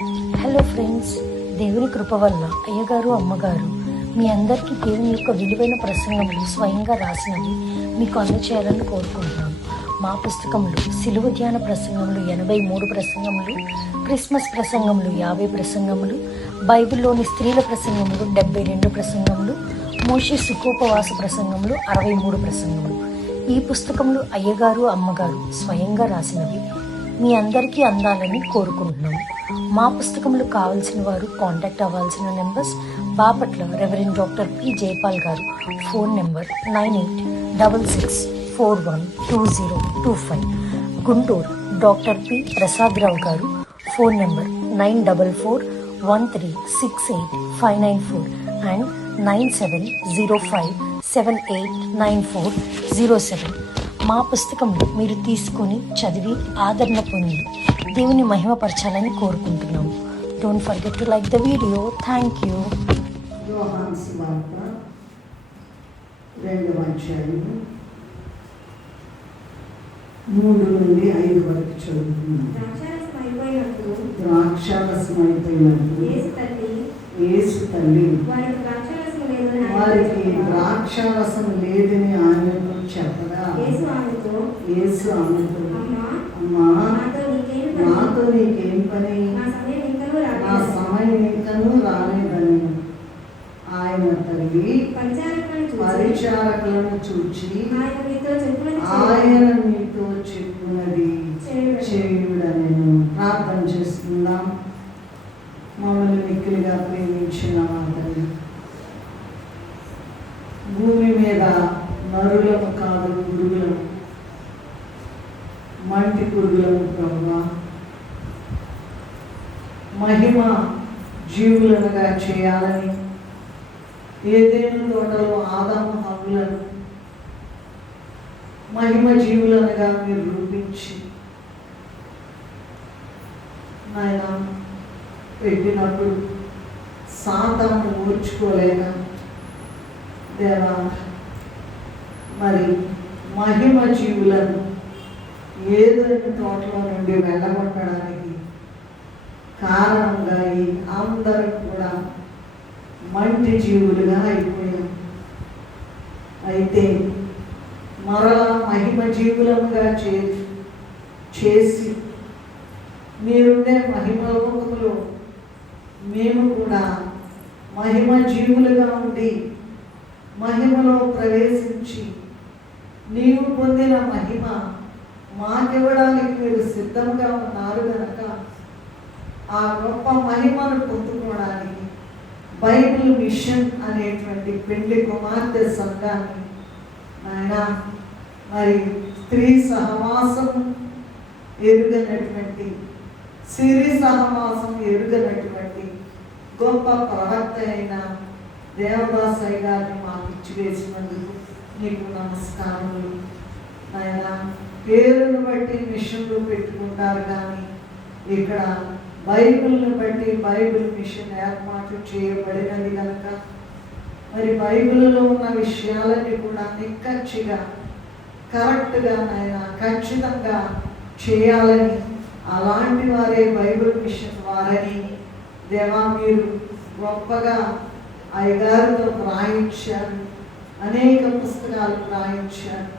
Hello friends, దేవుని కృప వల్ల అయ్యగారు అమ్మగారు మీ అందరికీ దేవుని యొక్క విలువైన ప్రసంగములు స్వయంగా రాసినవి మీకు అందచేయాలని కోరుకుంటున్నాను. మా పుస్తకంలో సిలువ ధ్యాన ప్రసంగములు 83 ప్రసంగములు, క్రిస్మస్ ప్రసంగములు 50 ప్రసంగములు, బైబిల్లోని స్త్రీల ప్రసంగములు 72 ప్రసంగములు, మోషే సుఖోపవాస ప్రసంగములు 63 ప్రసంగములు. ఈ పుస్తకములు అయ్యగారు అమ్మగారు స్వయంగా రాసినవి మీ అందరికీ అందాలని కోరుకుంటున్నాము. మా పుస్తకములు కావాల్సిన వారు కాంటాక్ట్ అవ్వాల్సిన numbers: Bapatla reverend doctor P Jayapal garu, phone number 9866412025. Guntur doctor P Prasad Rao garu, phone number 9413685994 and 9705789407. మా పుస్తకంలో మీరు తీసుకొని చదివి ఆదరణ పొంది దేవుని మహిమపరచాలని కోరుకుంటున్నాము. Don't forget to like the video. Thank you. యోహాను సువార్త 2వ అధ్యాయము 3 నుండి 5 వరకు చదువుతున్నాం. ద్రాక్షారసం అయిపోయినప్పుడు యేసు తల్లి వారికి ద్రాక్షారసం లేదని ఆయనతో చెప్పగా యేసు ఆమెతో, అమ్మా, నాతో నీకేం పని? నా సమయం ఇంకనూ రాలేదని. ఆయన తల్లి పరిచారకులను చూచి, ఆయన మీతో చెప్పున్నది చేయుడనెను. ప్రార్థన చేసుకుందాం. మమ్మల్ని మిక్కిలిగా ప్రేమించిన మా తల్లి, భూమి మీద నరులము కాదు, పురుగులము, మంటి పురుగులము ప్రభువా. మహిమ జీవులనుగా చేయాలని ఏదైనా తోటలో ఆదాము హవ్వులను మహిమ జీవులనుగా మీరు రూపించి నాయన పెట్టినప్పుడు సాతాను ఓర్చుకోలేక దేవా, మరి మహిమ జీవులను ఏదైనా తోటలో నుండి వెళ్ళగొట్టడానికి కారణంగా ఈ అందరూ కూడా మంటి జీవులుగా అయిపోయాం. అయితే మరలా మహిమ జీవులుగా చేసి మీరుండే మహిమలోకములో మేము కూడా మహిమ జీవులుగా ఉండి మహిమలో ప్రవేశించి నీవు పొందిన మహిమ మాకివ్వడానికి మీరు సిద్ధంగా ఉన్నారు కనుక ఆ గొప్ప మహిమను పొందుకోవడానికి బైబిల్ మిషన్ అనేటువంటి పెళ్లి కుమార్తె సంఘాన్ని ఆయన మరి స్త్రీ సహవాసం ఎరుగనటువంటి, సిరి సహవాసం ఎరుగనటువంటి గొప్ప ప్రవక్త అయిన దేవదాసయ్య గారిని మాకు ఇచ్చివేసినందుకు నీకు నమస్కారములు. ఆయన పేరును బట్టి మిషన్లు పెట్టుకుంటారు, కానీ ఇక్కడ బైబిల్ని బట్టి బైబిల్ మిషన్ ఏర్పాటు చేయబడినది కనుక మరి బైబిల్లో ఉన్న విషయాలన్నీ కూడా నిక్కచ్చిగా కరెక్ట్గా ఆయన ఖచ్చితంగా చేయాలని, అలాంటి వారే బైబిల్ మిషన్ వారని దేవా మీరు గొప్పగా అయ్యగారితో రాయించారు. అనేక పుస్తకాలు రాయించారు.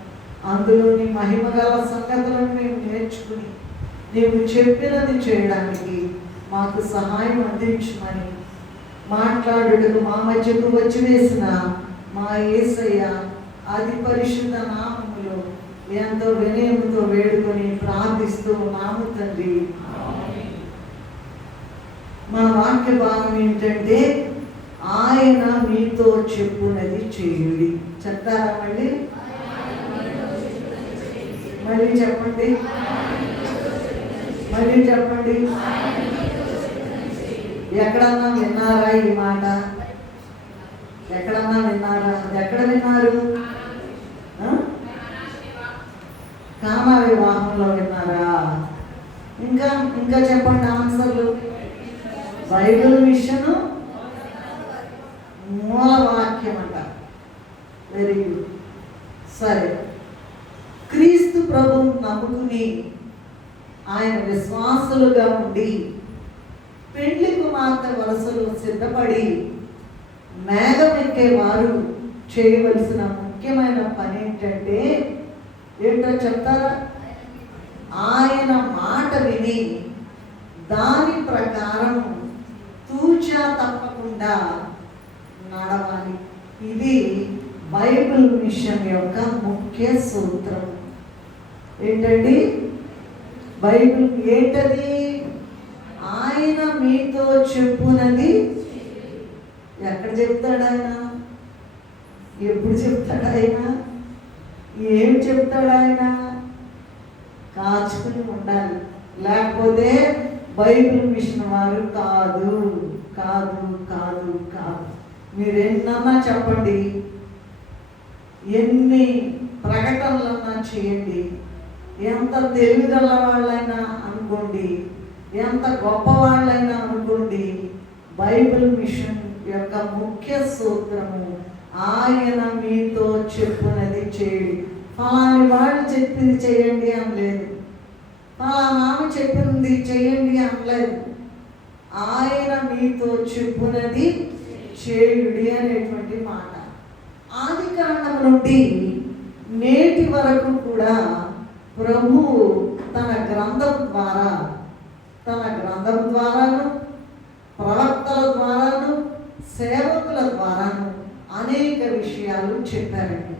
అందులోని మహిమగల సంగతులను మేము నేర్చుకుని నీవు చెప్పినది చేయడానికి మాకు సహాయం అందించమని మాట్లాడుటకు మా మధ్యకు వచ్చి వేసిన మా యేసయ్య అతి పరిశుద్ధ నామములో ఎంతో వినయముతో వేడుకొని ప్రార్థిస్తూ నాము తండ్రి. మన వాక్య భాగం ఏంటంటే ఆయన మీతో చెప్పున్నది చేయుడి. చెప్తారా? మళ్ళీ చెప్పండి, మళ్ళీ చెప్పండి. ఎక్కడన్నా విన్నారా ఈ మాట? ఎక్కడన్నా విన్నారా? ఎక్కడ విన్నారు? కానా వివాహంలో విన్నారా? ఇంకా ఇంకా చెప్పండి ఆన్సర్లు. బైబిల్ మిషను మూలవాక్యం అంట. Very good. సరే, క్రీస్తు ప్రభువును నమ్ముకుని ఆయన విశ్వాసులుగా ఉండి పెళ్లి కుమార్తె వలసలు సిద్ధపడి మేఘం ఎక్కేవారు చేయవలసిన ముఖ్యమైన పని ఏంటంటే ఏంటో చెప్తారా? ఆయన మాట విని దాని ప్రకారం తూచా తప్పకుండా నడవాలి. ఇది బైబిల్ మిషన్ యొక్క ముఖ్య సూత్రం. ఏంటండి బైబిల్? ఏంటది? ఆయన మీతో చెప్పునది. ఎక్కడ చెప్తాడు ఆయన? ఎప్పుడు చెప్తాడు ఆయన? ఏం చెప్తాడు ఆయన? కాచుకుని ఉండాలి. లేకపోతే బైబిల్ మిషన్ వారు కాదు కాదు కాదు కాదు. మీరు ఎన్నన్నా చెప్పండి, ఎన్ని ప్రకటనలన్నా చేయండి, ఎంత తెలివిగల వాళ్ళైనా అనుకోండి, ఎంత గొప్పవాళ్ళైనా అనుకోండి, బైబిల్ మిషన్ యొక్క ముఖ్య సూత్రము ఆయన మీతో చెప్పునది చేయండి. ఫలాని వాళ్ళు చెప్పింది చేయండి అనలేదు, ఫలానా ఆమె చెప్పింది చేయండి అనలేదు. ఆయన మీతో చెప్పునది చేయుడి అనేటువంటి మాట. ఆది కాండం నుండి నేటి వరకు కూడా ప్రభువు తన గ్రంథం ద్వారాను ప్రవక్తల ద్వారాను సేవకుల ద్వారాను అనేక విషయాలు చెప్పారండి.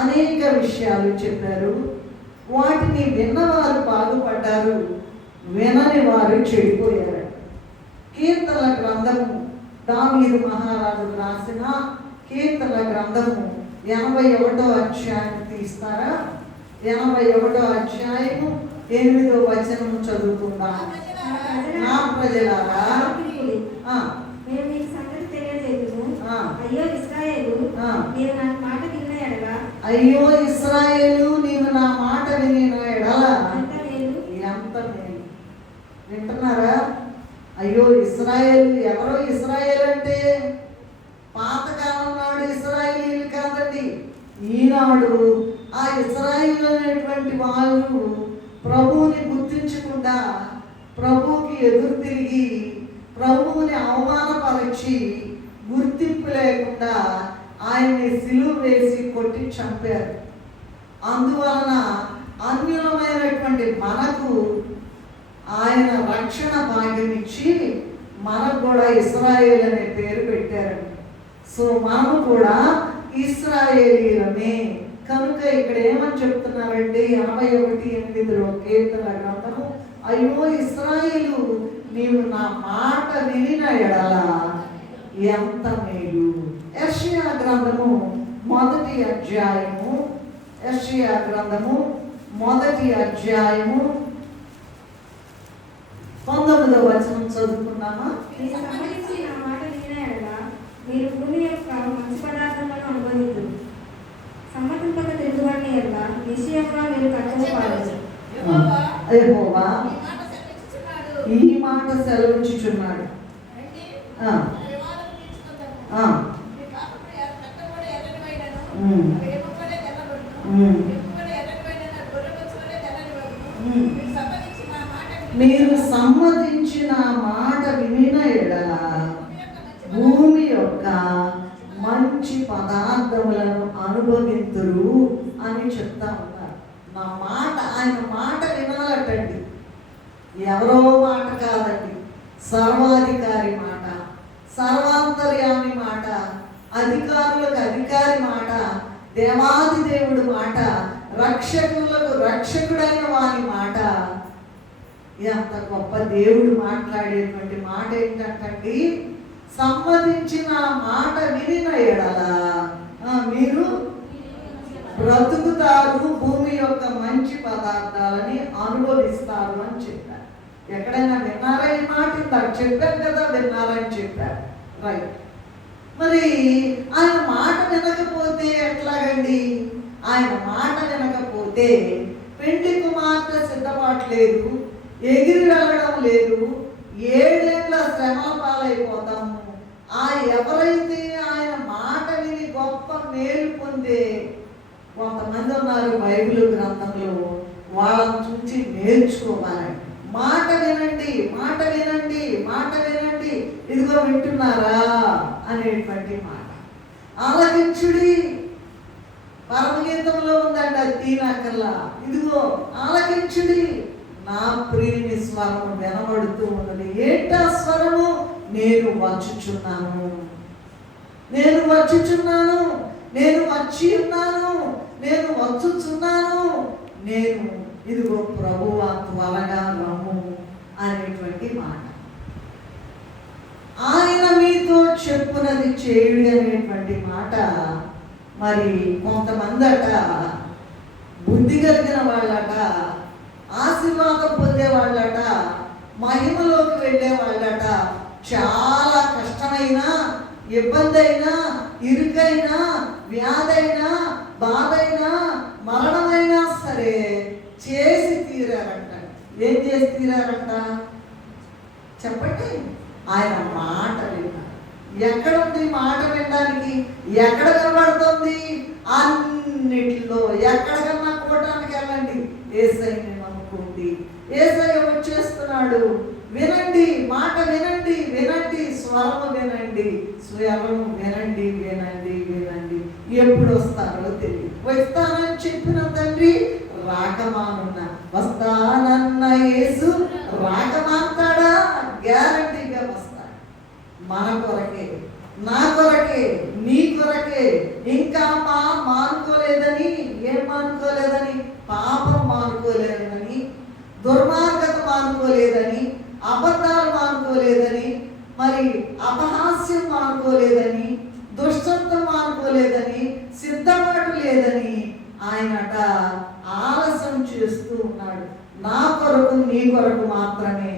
అనేక విషయాలు చెప్పారు. వాటిని విన్నవారు బాగుపడ్డారు, వినని వారు చెడిపోయారు. కీర్తనల గ్రంథము, దావీదు మహారాజు రాసిన కీర్తనల గ్రంథము 81వ అధ్యాయం తీస్తారా? 81వ అధ్యాయము 8వ వచనము చదువుకుందాం. నా ప్రజలారా, నేను నీకు సంగతి తెలియజేయుదును. అయ్యో ఇశ్రాయేలు, నీవు నా మాట వినిన ఎడల, అయ్యో ఇశ్రాయేలు, నీవు నా మాట వినిన ఎడల ఎంత మేలు. వింటున్నారా? అయ్యో ఇశ్రాయేలు. ఎవరో ఇశ్రాయేలు అంటే పాతకాలం నాడు ఇశ్రాయేలీలు కాదండి. ఈనాడు ఆ ఇశ్రాయేలు అనేటువంటి వాళ్ళు ప్రభువుని గుర్తించకుండా, ప్రభువుకి ఎదురు తిరిగి, ప్రభువుని అవమానపరిచి, గుర్తింపు లేకుండా ఆయన్ని సిలువ వేసి కొట్టి చంపారు. అందువలన అన్యులమైనటువంటి మనకు ఆయన రక్షణ భాగ్యం ఇచ్చి మనకు కూడా ఇశ్రాయేల్ అనే పేరు పెట్టారండి. సో మనము కూడా ఇశ్రాయేలీలమే. కనుక ఇక్కడ ఏమని చెప్తున్నారంటే 81:8 కీర్తనల గ్రంథము, అయ్యో ఇశ్రాయేలు, నీవు నా మాట వినిన ఎడల ఎంత మేలు. యెషయా గ్రంథము 1వ అధ్యాయము, యెషయా గ్రంథము 1వ అధ్యాయము 19వ వచనం చదువుకున్నామా? నీకు సంబంధించి నా మాట వినిన ఎడల మీరు భూమి యొక్క మంచి పదార్థములను అనుభవించు. సమ్మతింపక తిరుగుబడిన ఎడల నిశ్చయంగా మీరు కట్టబడలేదు. యెహోవా ఈ మాట సెలవిచ్చుచున్నాడు. మీరు సమ్మతించిన మాట వినిన ఎడల భూమి యొక్క మంచి పదార్థములను అనుభవింతురు అని చెప్తా ఉన్నారు. నా మాట, ఆయన మాట వినాలటండి. ఎవరో మాట కాదండి, సర్వాధికారి మాట, సర్వాంతర్యామి మాట, అధికారులకు అధికారి మాట, దేవాది దేవుడు మాట, రక్షకులకు రక్షకుడైన వారి మాట. ఎంత గొప్ప దేవుడు మాట్లాడేటువంటి మాట ఏంటంటే, సమ్మతించిన మాట వినిన ఎడల మీరు బ్రతుకుతారు, భూమి యొక్క మంచి పదార్థాలని అనుభవిస్తారు అని చెప్పారు. ఎక్కడైనా విన్నారా ఈ మాట? ఇందాక చెప్పారు కదా, విన్నారని చెప్పారు. రైట్. మరి ఆయన మాట వినకపోతే ఎట్లాగండి? ఆయన మాట వినకపోతే పెండ్లి కుమార్తె సిద్ధపడలేదు, ఎగిరి వెళ్ళడం లేదు, 7 ఏళ్ల శ్రమల పాలైపోతాము. ఆ ఎవరైతే ఆయన మాట విని గొప్ప మేలు పొందే కొంతమంది ఉన్నారు బైబిల్ గ్రంథంలో, వాళ్ళని చూసి నేర్చుకోవాలి. మాట వినండి, మాట ఇదిగో వింటున్నారా అనేటువంటి మాట. ఆలకించుడి, పరమగీతంలో ఉందండి, అది తీనకల్లా. ఇదిగో ఆలకించుడి, నా ప్రియుని స్వరము వినబడుతూ ఉన్నది. ఏంటా స్వరము? నేను వచ్చుచున్నాను, నేను వచ్చుచున్నాను, నేను వచ్చి ఉన్నాను, నేను వచ్చుచున్నాను, నేను ఇదిగో ప్రభువా త్వరగా రమ్ము అనేటువంటి మాట. ఆయన మీతో చెప్పునది చేయుడి అనేటువంటి మాట. మరి కొంతమంది అట బుద్ధి కలిగిన వాళ్ళట, ఆశీర్వాదం పొందే వాళ్ళట, మహిమలోకి వెళ్ళే వాళ్ళట చాలా కష్టమైనా, ఇబ్బంది అయినా, ఇరుకైనా, వ్యాధైనా, బాధైనా, మరణమైనా సరే చేసి తీరారంట. ఏం చేసి తీరారంట చెప్పండి? ఆయన మాట విన్నారు. ఎక్కడ ఉంది మాట వినడానికి? ఎక్కడ కనబడుతుంది? అన్నిటిలో. ఎక్కడికన్నా కోటానికి వెళ్ళండి, యేసయ్యని నమ్ముకోండి, యేసయ్య వచ్చేస్తున్నాడు. వినండి, మాట వినండి, వినండి, స్వరము వినండి, స్వరము వినండి, వినండి, వినండి. ఎప్పుడు వస్తారో తెలియదు. వస్తానని చెప్పిన తండ్రి రాకమానున్నా, వస్తానన్న యేసు రాకమాంతాడా? గ్యారంటీగా వస్తాడు. మన కొరకే, నా కొరకే, నీ కొరకే. ఇంకా మానుకోలేదని, ఏం మానుకోలేదని? పాపం మానుకోలేదని, దుర్మార్గత మానుకోలేదని, అబద్ధాలు మానుకోలేదని, మరి అపహాస్యం మానుకోలేదని, దుష్టత్వం మానుకోలేదని, సిద్ధపాటు లేదని ఆయనట ఆలస్యం చేస్తూ ఉన్నాడు. నా కొరకు, నీ కొరకు మాత్రమే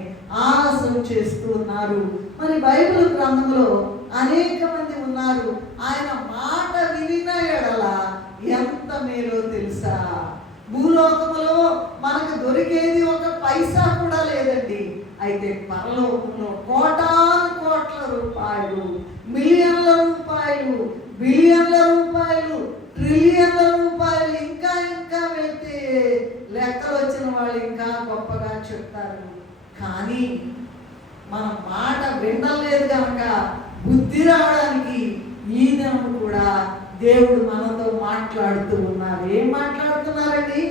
ఆలస్యం చేస్తూ ఉన్నారు. మరి బైబిల్ గ్రంథంలో అనేక మంది ఉన్నారు. ఆయన మాట వినిన ఎడల ఎంత మేలో తెలుసా? భూలోకములో మనకు దొరికేది ఒక పైసా కూడా లేదండి. అయితే పరలోకంలో కోటాను కోట్ల రూపాయలు, మిలియన్ల రూపాయలు, బిలియన్ల రూపాయలు, ట్రిలియన్ల రూపాయలు, ఇంకా ఇంకా వెళ్తే లెక్కలు వచ్చిన వాళ్ళు ఇంకా గొప్పగా చెప్తారు. కానీ మన మాట వినలేదు కనుక బుద్ధి రావడానికి ఈ దినం కూడా దేవుడు మనతో మాట్లాడుతూ ఉన్నారు. ఏం మాట్లాడుతున్నారండి?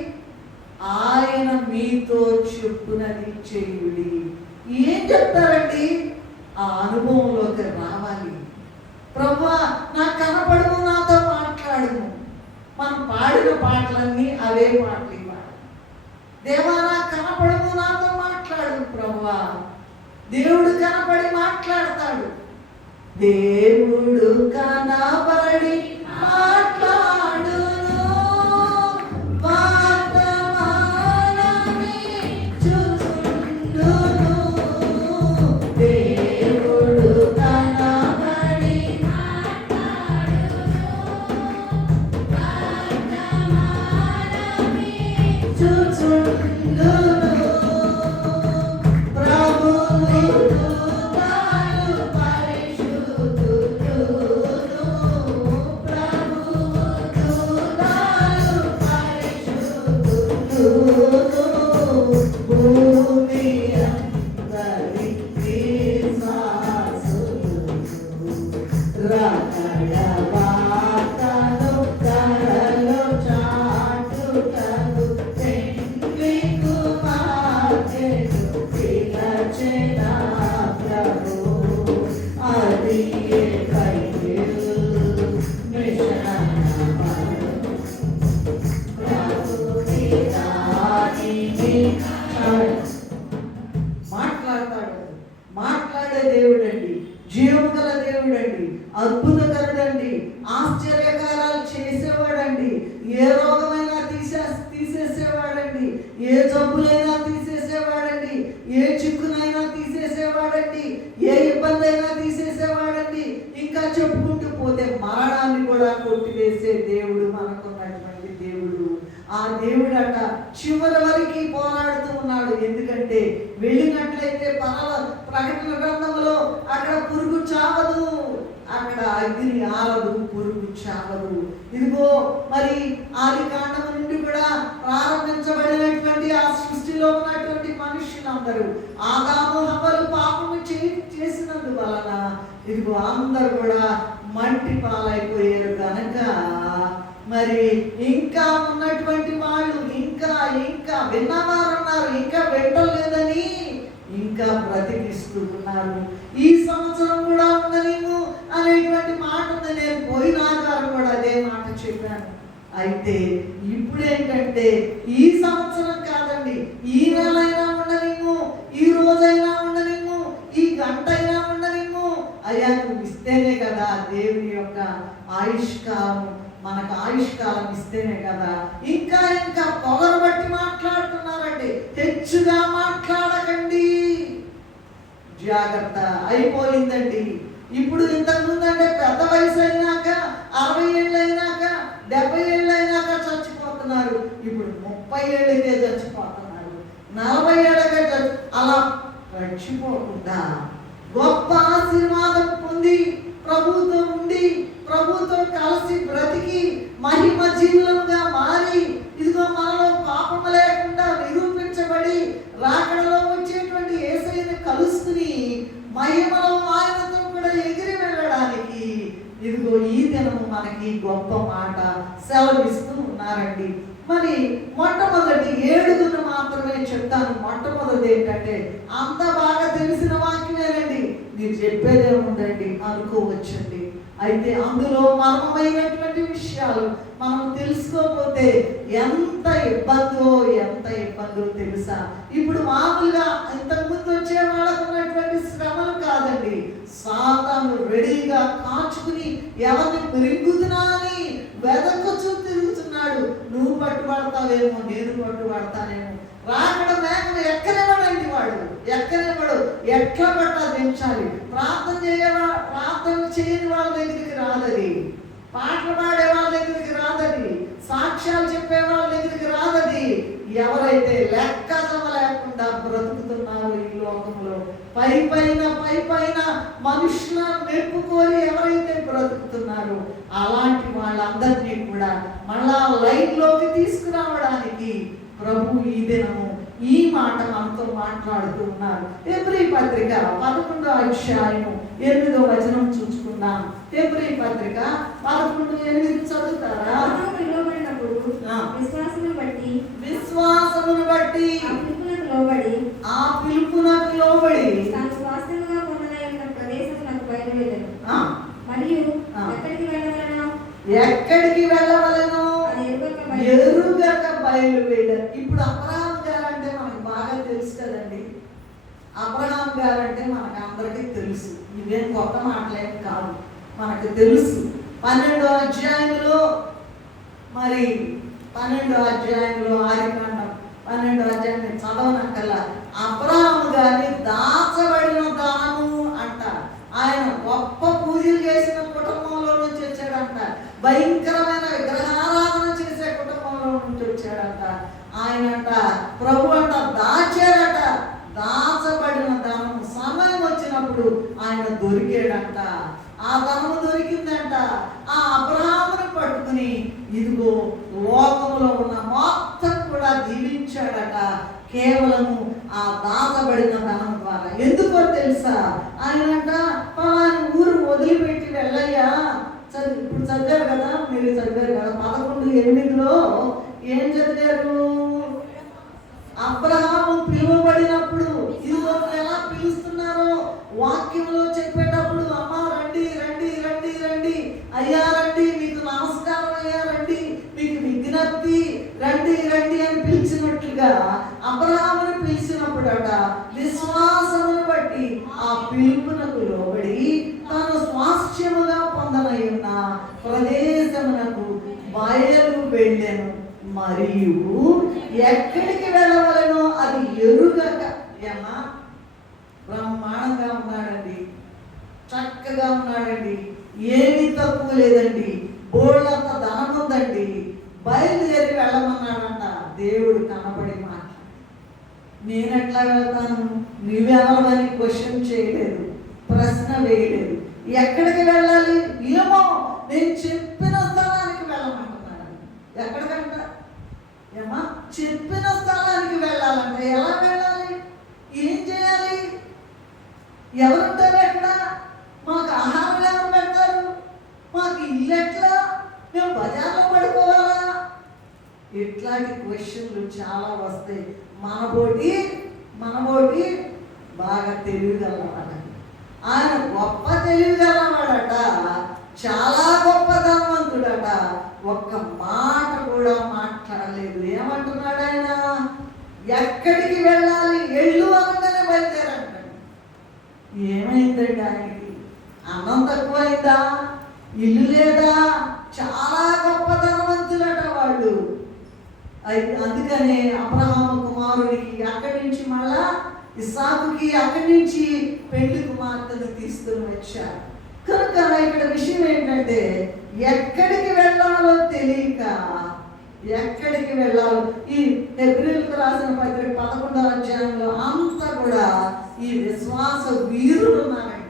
ఆయన మీతో చెప్పునది చేయుడి. ఏం చెప్తారండి? ఆ అనుభవంలోకి రావాలి. ప్రభువా నాకు కనపడము, నాతో మాట్లాడుము. మనం పాడిన పాటలన్నీ అవే పాటలు ఇవ్వాలి. దేవా నాకు కనపడము, నాతో మాట్లాడు ప్రభువా. దేవుడు కనపడి మాట్లాడతాడు. దేవుడు కనపడి మాట్లాడును, వర్తమానమే చూచుండును. దేవుడు కనపడి మాట్లాడును, వర్తమానమే చూచుండును. మాట్లాడే దేవుడండి, జీవము గల దేవుడండి, అద్భుతకరుడండి, ఆశ్చర్యకారాలు చేసేవాడండి, ఏ రోగమైనా తీసేసేవాడండి, ఏ జబ్బులైనా తీసేసేవాడండి, ఏ చిక్కునైనా తీసేసేవాడండి, ఏ ఇబ్బంది అయినా తీసేసేవాడండి. ఇంకా చెప్పుకుంటూ పోతే మరణాన్ని కూడా కొట్టివేసే దేవుడు మనకున్నటువంటి దేవుడు. ఆ దేవుడట చివరి వరకు పోరాడుతూ ఉన్నాడు. ఎందుకంటే వెళ్ళినట్లయితే ప్రకటన గ్రంథంలో అక్కడ పురుగు చావదు, అక్కడ అగ్ని ఆరదు, పురుగు చావదు. ఇదిగో మరి ఆది కాండం నుండి కూడా ప్రారంభించబడినటువంటి ఆ సృష్టిలో ఉన్నటువంటి మనుషులందరూ ఆదాము హవ్వలు పాపము చేసినందువలన ఇదిగో అందరు కూడా మట్టి పాలైపోయారు కనుక మరి ఇంకా ఉన్నటువంటి వాళ్ళు ఇంకా ఇంకా విన్నవారు ఉన్నారు, ఇంకా వింటలేదని ఇంకా బ్రతికిస్తూ ఉన్నారు. ఈ సంవత్సరం కూడా ఉండలేము అనేటువంటి మాట ఉంది. నేను పోయిన ఆదివారం కూడా అదే మాట చెప్పాను. అయితే ఇప్పుడు ఏంటంటే ఈ సంవత్సరం కాదండి, ఈ నెలైనా ఉండలేము, ఈ రోజైనా ఉండలేము, ఈ గంట అయినా ఉండలేము. అయ్యా నువ్వు ఇస్తేనే కదా దేవుని యొక్క ఆయుష్కాలం, మనకు ఆయుష్కాలం ఇస్తేనే కదా. ఇంకా ఇంకా పొగరు బట్టి మాట్లాడుతున్నారండి. హెచ్చుగా మాట్లాడకండి, జాగ్రత్త. అయిపోయిందండి. ఇప్పుడు ఇంతకుముందు అంటే పెద్ద వయసు అయినాక 60 ఏళ్ళు అయినాక 70 ఏళ్ళు అయినాక చచ్చిపోతున్నారు. ఇప్పుడు 30 ఏళ్ళకే చచ్చిపోతున్నారు, 40 ఏళ్ళకే అలా చచ్చిపోకుండా గొప్ప ఆశీర్వాదం పొంది ప్రభుతో ఉండి ప్రభుతో కలిసి బ్రతికి మహిమ జీవులంగా మారి ఇదిగో మనలో పాపం లేకుండా నిరూపించబడి రాకడలో వచ్చేటువంటి యేసయ్యను కలుసుకుని మహిమలో ఆయనతో కూడా ఎగిరి వెళ్ళడానికి ఇదిగో ఈ దినము మనకి గొప్ప మాట సెలవిస్తూ ఉన్నారండి. మరి మొట్టమొదటి 7 మాత్రమే చెప్తాను. మొట్టమొదటి ఏంటంటే అంత బాగా తెలిసిన వాక్యమేనండి, మీరు చెప్పేదే ఉండండి అనుకోవచ్చండి. అయితే అందులో మర్మమైనటువంటి విషయాలు మనం తెలుసుకోకపోతే ఎంత ఇబ్బందో తెలుసా. ఇప్పుడు మామూలుగా ఇంతకుముందు వచ్చే వాళ్ళకు ఉన్నటువంటి శ్రమలు కాదండి. సాతాను రెడీగా కాచుకుని ఎవరిని పెరుగుతున్నా అని వెదకొచ్చు తిరుగుతున్నాడు. నువ్వు పట్టుబడతావేమో, నేను పట్టుబడతానేమో. రాకడ మేకను ఎక్కనివ్వడండి వాడు, ఎక్కనివ్వడు. ఎట్లా పట్టా దించాలి. ప్రార్థన చేయని వాళ్ళ దగ్గరికి రాదది, పాటలు పాడే వాళ్ళ దగ్గరికి రాదది, సాక్ష్యాలు చెప్పే వాళ్ళ దగ్గరికి రాదది. ఎవరైతే లెక్కజమ లేకుండా బ్రతుకుతున్నారో ఈ లోకంలో, పై పైన మనుషుల మెప్పు కోరి ఎవరైతే బ్రతుకుతున్నారో అలాంటి వాళ్ళందరినీ కూడా మళ్ళా లైన్లోకి తీసుకురావడానికి ప్రభు ఈ దినము ఈ మాట మనతో మాట్లాడుతూ ఉన్నారు. హెబ్రీ పత్రిక 11వ అధ్యాయము 8వ వచనం చూసుకుందాం. హెబ్రీ పత్రిక 11:8 చదువుతారా? విశ్వాసమును బట్టి ఆ పిలుపునకు లోబడి ఎక్కడికి వెళ్ళవలెనో ఎరుగక బయలువేయడం. ఇప్పుడు అబ్రహాం గారు అంటే మనకు బాగా తెలుసు కదండి. అబ్రహాం గారు అంటే మనకు అందరికీ తెలుసు, ఇవేం కొత్త మాటలేం కాదు, మనకు తెలుసు. 12వ అధ్యాయంలో మరి 12వ అధ్యాయంలో ఆదికాండం 12వ అధ్యాయం చదవనక్కల్లా అబ్రహాం గారిని దాచబడిన దానము అంట. ఆయన గొప్ప పూజలు చేసిన కుటుంబంలో నుంచి వచ్చాడంట. భయంకరమైన విగ్రహారాధన చేసే కుటుంబంలో నుంచి వచ్చాడంట. ఆయనంట ప్రభు అంట దాచారట. దాచబడిన ధనం సమయం వచ్చినప్పుడు ఆయన దొరికాడంట. ఆ ధనము దొరికిందంట. ఆ అబ్రహాముని పట్టుకుని ఇదిగో లోకంలో ఉన్న మొత్తం కూడా దీవించాడట, కేవలము ఆ దాచబడిన ధనం ద్వారా. ఎందుకో తెలుసా? ఆయనంట పలాని ఊరు వదిలిపెట్టి వెళ్ళయ్యా. ఇప్పుడు చదివారు కదా, మీరు చదివారు కదా 11:8లో ఏం చదివారు? అబ్రహాము పిలువబడినప్పుడు ఇదిగో ఎలా పిలుస్తున్నారో వాక్యంలో చెప్పేటప్పుడు, అమ్మ రండి రండి రండి రండి, అయ్యా రండి, మీకు నమస్కారం, అయ్యా రండి, మీకు విజ్ఞప్తి, రండి రండి అని పిలిచినట్లుగా అబ్రహాముని పిలిచినప్పుడట విశ్వాసమును బట్టి ఆ పిలుపునకు లోబడి తాను స్వాస్థ్యముగా పొందనయున్న ప్రదేశమునకు బయలు వెళ్ళెను. మరియు ఎక్కడికి వెళ్ళవలెనో అది ఎరుగక. ఏమా బ్రహ్మాండంగా ఉన్నాడండి, చక్కగా ఉన్నాడండి, ఏమీ తక్కువ లేదండి, బోళ్ళంత ధనం ఉందండి. బయలుదేరి వెళ్ళమన్నాడంట. దేవుడు కనబడి మాట, నేను ఎట్లా వెళ్తాను, నువ్వెవరని క్వశ్చన్ చేయలేదు, ప్రశ్న వేయలేదు. ఎక్కడికి వెళ్ళాలి? ఏమో, నేను చెప్పిన స్థలానికి వెళ్ళమంటున్నాడు. ఎక్కడికంట? ఏమా చెప్పిన స్థలానికి వెళ్ళాలంటే ఎలా వెళ్ళాలి? ఏం చేయాలి? ఎవరుంటారు అక్కడ? మాకు ఇల్లు ఎట్లా, మేము బజార్లో పడుకోవాలా? ఇట్లాంటి క్వశ్చన్లు చాలా వస్తాయి. మనబోటి బాగా తెలివిగలవాడట. ఆయన గొప్ప తెలివిగలవాడట, చాలా గొప్ప ధనవంతుడట. ఒక్క మాట కూడా మాట్లాడలేదు. ఏమంటున్నాడు ఆయన? ఎక్కడికి వెళ్ళాలి, ఎళ్ళు అనగానే బయలుదేరంటాడు. ఏమైందండి ఆయనకి? అన్నం తక్కువైందా? ఇల్లు లేదా? చాలా గొప్ప ధనవంతులట వాళ్ళు. అందుకనే అబ్రహాము కుమారుడికి అక్కడి నుంచి మళ్ళా ఇస్సాకుకి అక్కడి నుంచి పెళ్లి కుమార్తెను తీసుకుని వచ్చారు. కనుక ఇక్కడ విషయం ఏంటంటే, ఎక్కడికి వెళ్ళాలో తెలియక, ఎక్కడికి వెళ్ళాలో ఈ హెబ్రీయులకు రాసిన పత్రిక 11వ అధ్యాయంలో అంతా కూడా ఈ విశ్వాస వీరులు ఉన్నారండి.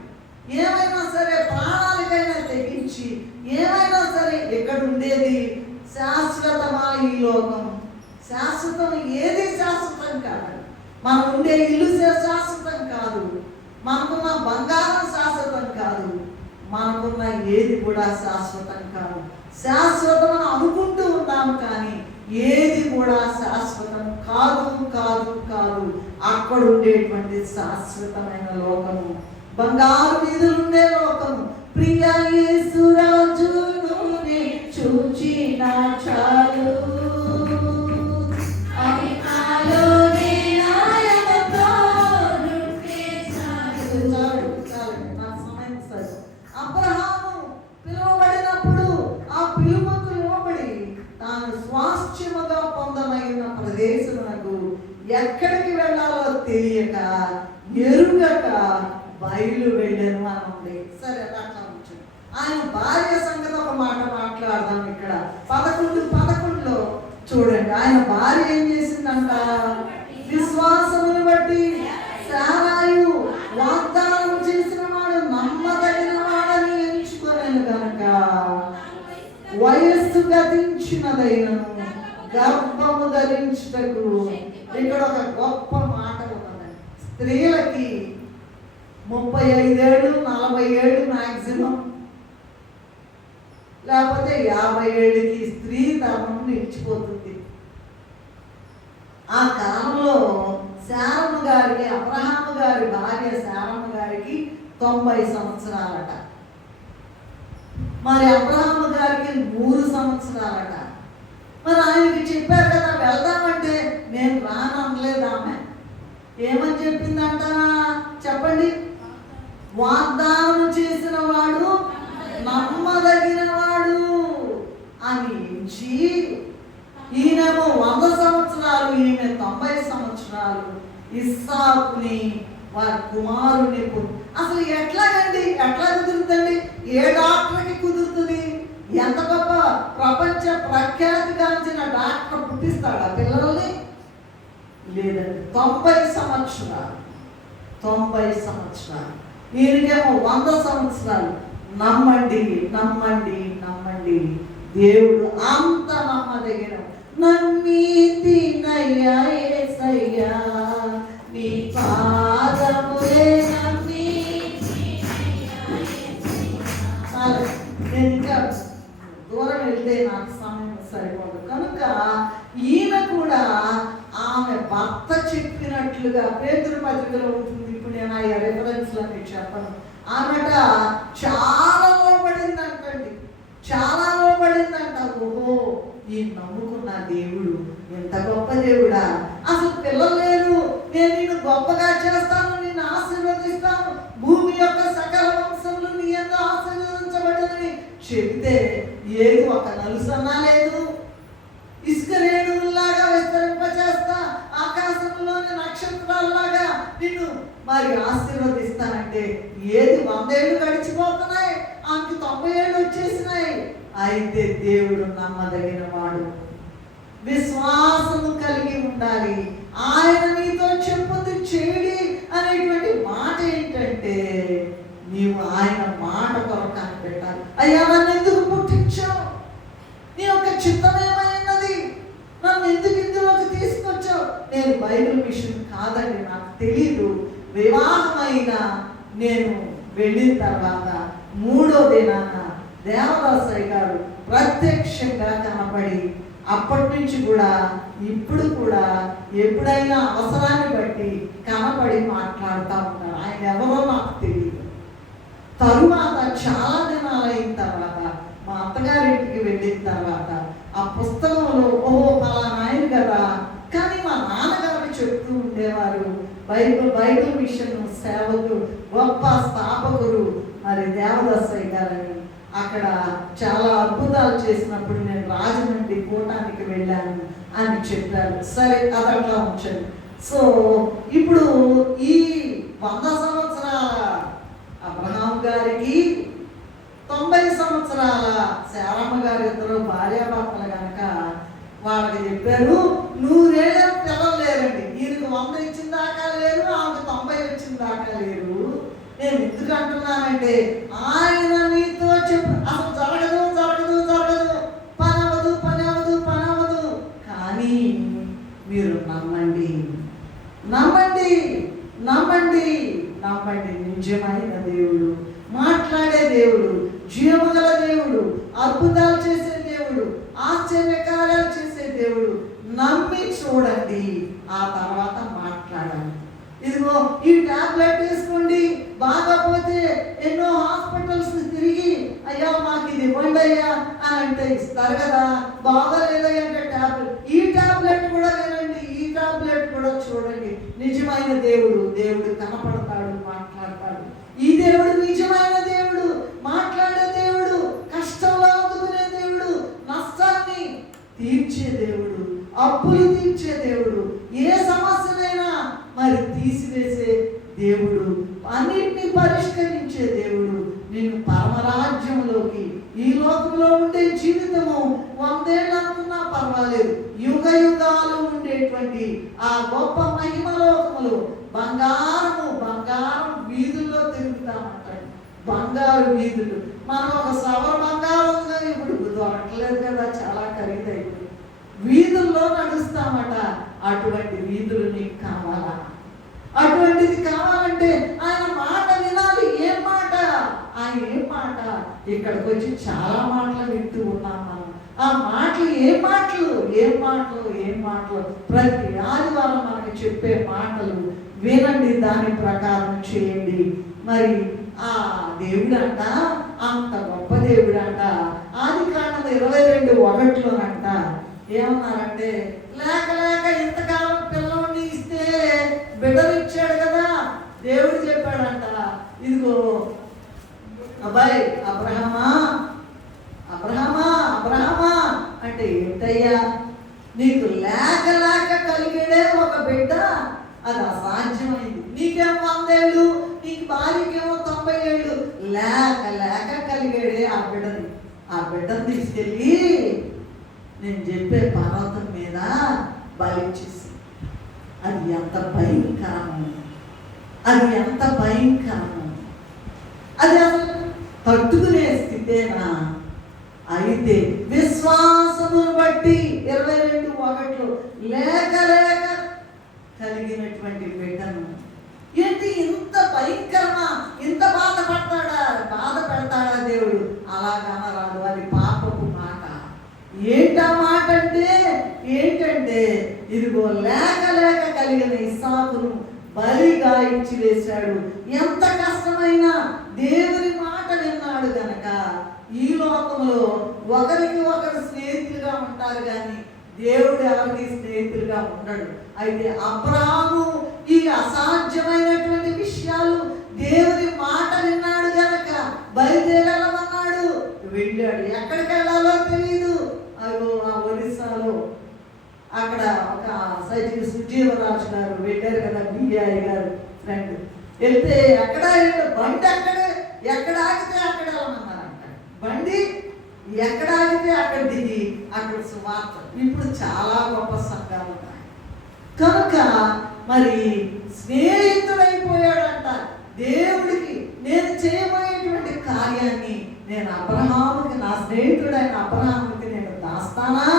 ఏమైనా సరే ప్రాణాలకైనా తెగించి, ఏమైనా సరే ఇక్కడ ఉండేది శాశ్వతమా ఈ లోకం? శాశ్వతం ఏది శాశ్వతం కాదు. మనం ఉండే ఇల్లు శాశ్వతం కాదు, మనకున్న బంగారం శాశ్వతం కాదు, మనకున్న ఏది కూడా శాశ్వతం కాదు. శాశ్వతం అని అనుకుంటూ ఉన్నాము కానీ ఏది కూడా శాశ్వతం కాదు కాదు కాదు. అక్కడ ఉండేటువంటి శాశ్వతమైన లోకము, బంగారు వీధులు ఉండే లోకము. ప్రియ యేసురాజును చూచిన చాలు, అబ్రహాము పిలువబడినప్పుడు ఆ పిలువకు లోబడి తాను స్వాస్థ్యముగా పొందమైన ప్రదేశమునకు ఎక్కడికి వెళ్ళాలో తెలియక, ఎరుగక బయలు వెళ్ళను అని ఉంది. సరే, అట్లా ఉంచు. ఆయన భార్య సంగతి ఒక మాట మాట్లాడదాం. ఇక్కడ 11:11 చూడండి, ఆయన భార్య ఏం చేసిందంట? విశ్వాసమును బట్టి శారాయు వాగ్దానం చేసిన వాడు నమ్మదగిన వాడని ఎంచుకోలేను కనుక వయస్సు గతించినదైనను గర్భము ధరించుటకు. ఇక్కడ ఒక గొప్ప మాట ఉన్నదండి. స్త్రీలకి 35 ఏళ్ళు 40 ఏళ్ళు మ్యాక్సిమం, లేకపోతే 50 ఏళ్ళకి స్త్రీ ధర్మం నిలిచిపోతుంది. ఆ కాలంలో శారమ్మ గారికి, అబ్రహాము గారి భార్య శారమ్మ గారికి 90 సంవత్సరాలట. మరి అబ్రహాము గారికి 3 సంవత్సరాలట. మరి ఆయనకి చెప్పారు కదా వెళ్దామంటే, నేను రానలేదు ఆమె. ఏమని చెప్పిందంటారా చెప్పండి? వాగ్దానం చేసిన వాడు నమ్మదగిన వాడు అని ఎంచి, ఈయనేమో 100 సంవత్సరాలు, ఈమె 90 సంవత్సరాలు ఇస్సాకుని వారి కుమారుని అసలు ఎట్లాగండి? ఎట్లా కుదురుతుంది? ఏ డాక్టర్కి కుదురుతుంది? ఎంత గొప్ప ప్రపంచ ప్రఖ్యాతిగాంచిన డాక్టర్ పుట్టిస్తాడా పిల్లల్ని? లేదండి. 90 సంవత్సరాలు, 90 సంవత్సరాలు. ఈయనకేమో 100 సంవత్సరాలు. నమ్మండి నమ్మండి నమ్మండి, దేవుడు అంత నమ్మదగిన. నమ్మితి నయ్యా యేసయ్యా నీ పాదములే నమ్మి. నేను ఇంకా దూరం వెళ్తే నాకు సమయం సరిపోదు కనుక ఈయన కూడా ఆమె భర్త చెప్పినట్లుగా పేతురు పత్రికలో ఉంటుంది. ఇప్పుడు నేను ఆ రెఫరెన్స్లో మీకు చెప్పను. ఆమెట చాలా లోబడిందంటండి, చాలా లోబడిందంట. ఓహో, ఈ నమ్ముకున్న దేవుడు ఎంత గొప్ప దేవుడా! అసలు పిల్లలు లేరు, నేను నిన్ను గొప్పగా చేస్తాను, నిన్ను ఆశీర్వదిస్తాను, భూమి యొక్క సకల వంశంలో నీ ఎంత ఆశీర్వదించబడని చెబితే ఏది ఒక నలుసన్నా లేదు. ఇసుక రేణువుల్లాగా విస్తరింపచేస్తా, ఆకాశంలోని నక్షత్రాల్లాగా నిన్ను మరి ఆశీర్వదిస్తానంటే ఏది 100 ఏళ్ళు గడిచిపోతున్నాయి, ఆమెకి 90 ఏళ్ళు వచ్చేసినాయి. అయితే దేవుడు నమ్మదగిన వాడు. విశ్వాసము కలిగి ఉండాలి. ఆయన నీతో చెప్పుంది చేయడి అనేటువంటి మాట ఏంటంటే, నీవు ఆయన మాట కొరకు కనిపెట్టాలి. అయ్యా, నన్ను ఎందుకు పుట్టించావు? నీ యొక్క చిత్తం ఏమైనది? నన్ను ఎందుకు ఇందులోకి తీసుకొచ్చావు? నేను బైబిల్ మిషన్ కాదండి, నాకు తెలీదు. వివాహమైన నేను వెళ్ళిన తర్వాత 3వ దినాన దేవదాసయ్య గారు ప్రత్యక్షంగా కనపడి అప్పటి నుంచి కూడా ఇప్పుడు కూడా ఎప్పుడైనా అవసరాన్ని బట్టి కనపడి మాట్లాడుతూ ఉంటారు. ఆయన ఎవరో నాకు తెలియదు. తరువాత చాలా దినాలు అయిన తర్వాత మా అత్తగారింటికి వెళ్ళిన తర్వాత ఆ పుస్తకంలో పలానా ఆయన కదా, కానీ మా నాన్నగారు చెప్తూ ఉండేవారు బైబిల్ మిషన్ సేవకుడు, గొప్ప స్థాపకుడు మరి దేవదాసయ్య గారని. అక్కడ చాలా అద్భుతాలు చేసినప్పుడు నేను రాజమండ్రి కూటానికి వెళ్ళాను అని చెప్పారు. సరే, అదట్లా ఉంచండి. సో ఇప్పుడు ఈ 100 సంవత్సరాల అబ్రహాం గారికి 90 సంవత్సరాల శారమ్మ గారు ఇద్దరు భార్యాభర్తలు కనుక వాళ్ళకి చెప్పారు, 100 ఏళ్ళ పిల్లలు లేరండి. ఈయనకు 100 ఇచ్చిన దాకా లేరు, ఆమెకు 90 వచ్చిన దాకా లేరు. నేను ఎందుకు అంటున్నానంటే ఆయన మీతో చెప్పు అసలు జరగదు జరగదు జరగదు, పని అవ్వదు పని అవ్వదు పని అవ్వదు, కానీ మీరు నమ్మండి నమ్మండి నమ్మండి నమ్మండి. నిజమైన దేవుడు, మాట్లాడే దేవుడు, జీవగల దేవుడు, అద్భుతాలు చేసే దేవుడు, ఆశ్చర్యకార్యాలు చేసే దేవుడు. నమ్మి చూడండి, ఆ తర్వాత మాట్లాడండి. ఇదిగో ఈ టాబ్లెట్ వేసుకోండి, బాగపోతే ఎన్నో హాస్పిటల్స్ తిరిగి అయ్యా మాకు ఇది ఇవ్వండి అయ్యా అని అంటే ఇస్తారు కదా. బాగలేదయ్యా అంటే టాబ్లెట్, ఈ టాబ్లెట్ కూడా వినండి, ఈ టాబ్లెట్ కూడా చూడండి. నిజమైన దేవుడు, దేవుడు కనపడతాడు, మాట్లాడతాడు. ఈ దేవుడు నిజమైన దేవుడు, మాట్లాడే దేవుడు, కష్టంలో ఆదుకునే దేవుడు, నష్టాన్ని తీర్చే దేవుడు, అప్పులు తీర్చే దేవుడు, ఏ సమస్యనైనా మరి తీసివేసే దేవుడు, అన్నిటినీ పరిష్కరించే దేవుడు. నేను పరమరాజ్యంలోకి, ఈ లోకంలో ఉండే జీవితము 100 ఏళ్ళు అనుకున్నా పర్వాలేదు, యుగ యుగాలు ఉండేటువంటి ఆ గొప్ప మహిమ లోకములో బంగారం వీధుల్లో తిరుగుతామంటాడు. బంగారు వీధులు, మనం ఒక సవర బంగారం కానీ ఇప్పుడు దొరకలేదు కదా, చాలా ఖరీదైపోయింది. వీధుల్లో నడుస్తామట. అటువంటి వీధులు నీకు కావాలా? అటువంటిది కావాలంటే ఆయన మాట వినాలి. ఏం మాట? ఆయన ఏం మాట? ఇక్కడికి వచ్చి చాలా మాటలు వింటూ ఉన్నాం మనం. ఆ మాటలు ఏం మాటలు, ఏం మాటలు, ఏం మాటలు? ప్రతి ఆదివారం మనకి చెప్పే మాటలు వినండి, దాని ప్రకారం చేయండి. మరి ఆ దేవుడంట అంత గొప్ప దేవుడంట. ఆదికాండం 22:1లోనంట ఏమన్నారంటే, లేక లేక ఇంతకాలం పిల్లల్ని ఇస్తే బిడ్డలు ఇచ్చాడు కదా. దేవుడు చెప్పాడంట, ఇదిగో అబ్బాయి అబ్రహమా అబ్రహమా అబ్రహమా అంటే ఏంటయ్యా, నీకు లేక లేక కలిగేడే ఒక బిడ్డ, అది అసాధ్యమైంది. నీకేమో 100 ఏళ్ళు, నీకు భార్యకేమో 90 ఏళ్ళు, లేక లేక కలిగేడే ఆ బిడ్డని తీసుకెళ్ళి నేను చెప్పే పర్వతం మీద బలిచ్చేసి. అది ఎంత భయంకరము, అది ఎంత భయంకరము, అది అసలు తట్టుకునే స్థితేనా? అయితే విశ్వాసమును బట్టి 22:1 లేక లేక కలిగినటువంటి బిడ్డను. ఏంటి ఇంత భయంకరమా? ఇంత బాధ పెడతాడా దేవుడు? అలాగనరాడు, అది పాపపు మాట. ఏంటా మాట అంటే ఏంటంటే, ఇదిగో లేక లేక కలిగిన ఇస్సాకును బలిగా ఇచ్చి వేశాడు. ఎంత కష్టమైనా దేవుని మాట విన్నాడు గనక ఈ లోకంలో ఒకరికి ఒకరు స్నేహితులుగా ఉంటారు కానీ దేవుడు ఎవరికి స్నేహితులుగా ఉండడు. అయితే అబ్రహాము ఈ అసాధ్యమైనటువంటి విషయాలు దేవుని మాట విన్నాడు గనక బయలుదేరాలన్నాడు. వెళ్ళాడు. ఎక్కడికి వెళ్ళాలో తెలియదు. అగో ఆ ఒరిస్సాలో అక్కడ ఒక సైజు సుజీవరాజు గారు వెళ్ళారు కదా, బిఐ గారు ఫ్రెండ్. వెళ్తే ఎక్కడ బండి ఎక్కడ ఆగితే అక్కడ వెళ్ళమన్నారంట. బండి ఎక్కడ ఆగితే అక్కడ దిగి అక్కడ సువార్త. ఇప్పుడు చాలా గొప్ప సంఘాలు ఉన్నాయి కనుక మరి స్నేహితుడైపోయాడంట దేవుడికి. నేను చేయబోయేటువంటి కార్యాన్ని నేను అబ్రహాముకి, నా స్నేహితుడైన అబ్రహాముకి నేను దాస్తానా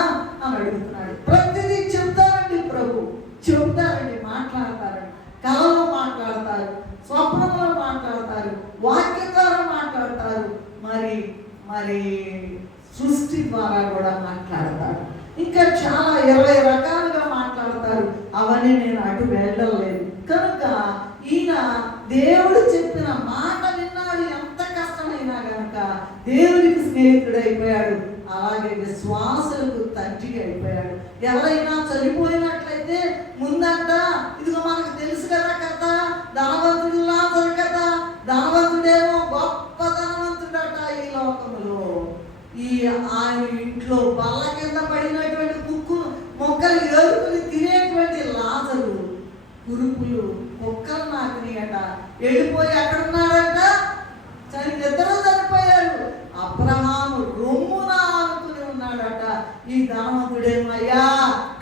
అని అడుగుతున్నాడు. ప్రతిదీ చెప్తారండి ప్రభు, చెప్తారండి, మాట్లాడతారండి. కళలో మాట్లాడతారు, స్వప్నంలో మాట్లాడతారు, వాక్యం ద్వారా మాట్లాడతారు. మరి మరి సృష్టి ద్వారా కూడా మాట్లాడతారు. ఇంకా చాలా 20 రకాలుగా మాట్లాడతారు. అవన్నీ నేను అటు వెళ్ళలేదు. కనుక ఈయన దేవుడు చెప్పిన మాట విన్నాడు. ఎంత కష్టమైనా కనుక దేవునికి స్నేహితుడైపోయాడు. అలాగే విశ్వాసులకు తండ్రి అయిపోయాడు. ఎవరైనా చనిపోయినట్లయితే ముందంట ఇదిగో మనకు తెలుసు కదా కథ, ధనవంతుడు లాజరు కదా. ధనవంతుడేమో గొప్ప ధనవంతుడట ఈ లోకంలో. ఆయన ఇంట్లో బల్ల కింద పడినటువంటి మొక్కలు ఏరుకుని తినేటువంటి లాజరు కురుపులు కుక్కలు నాకినాయట. వెళ్ళిపోయి ఎక్కడున్నాడంట? ఇద్దరు చనిపోయారు. అబ్రహాము రొమ్మున అనుకుని ఉన్నాడట. ఈ ధనవంతుడేమో అయ్యా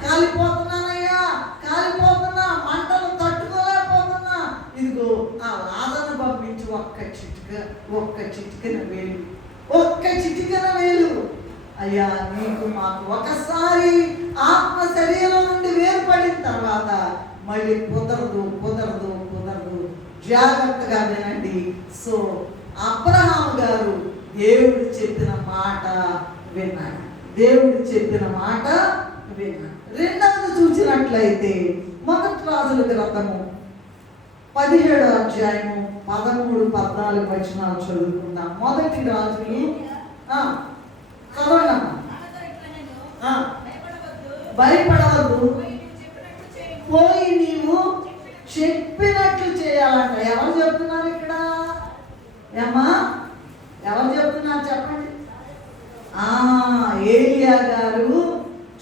కాలిపోతున్నానయ్యా, కాలిపోతున్నా, మంటలు తట్టుకోలేకపోతున్నా, ఇదిగో ఆ లాజరును పంపించి ఒక్క చిటికెన వేలు అయ్యా నీకు మాకు ఒకసారి ఆత్మ శరీరం నుండి వేరుపడిన తర్వాత మళ్ళీ కుదరదు. జాగ్రత్తగా వినండి. సో అబ్రహాము గారు దేవుడు చెప్పిన మాట విన్నాడు. రెండవది చూసినట్లయితే మొదటి రాజుల గ్రంథము 17వ అధ్యాయము 13-14 వచనాలు చదువుకుందాం. మొదటి రాజులు భయపడవద్దు, పోయి నీవు చెప్పినట్లు చేయాలంట. ఎవరు చెప్తున్నారు ఇక్కడ? ఏమ్మా ఎవరు చెప్తున్నారు చెప్పండి? ఏలియా గారు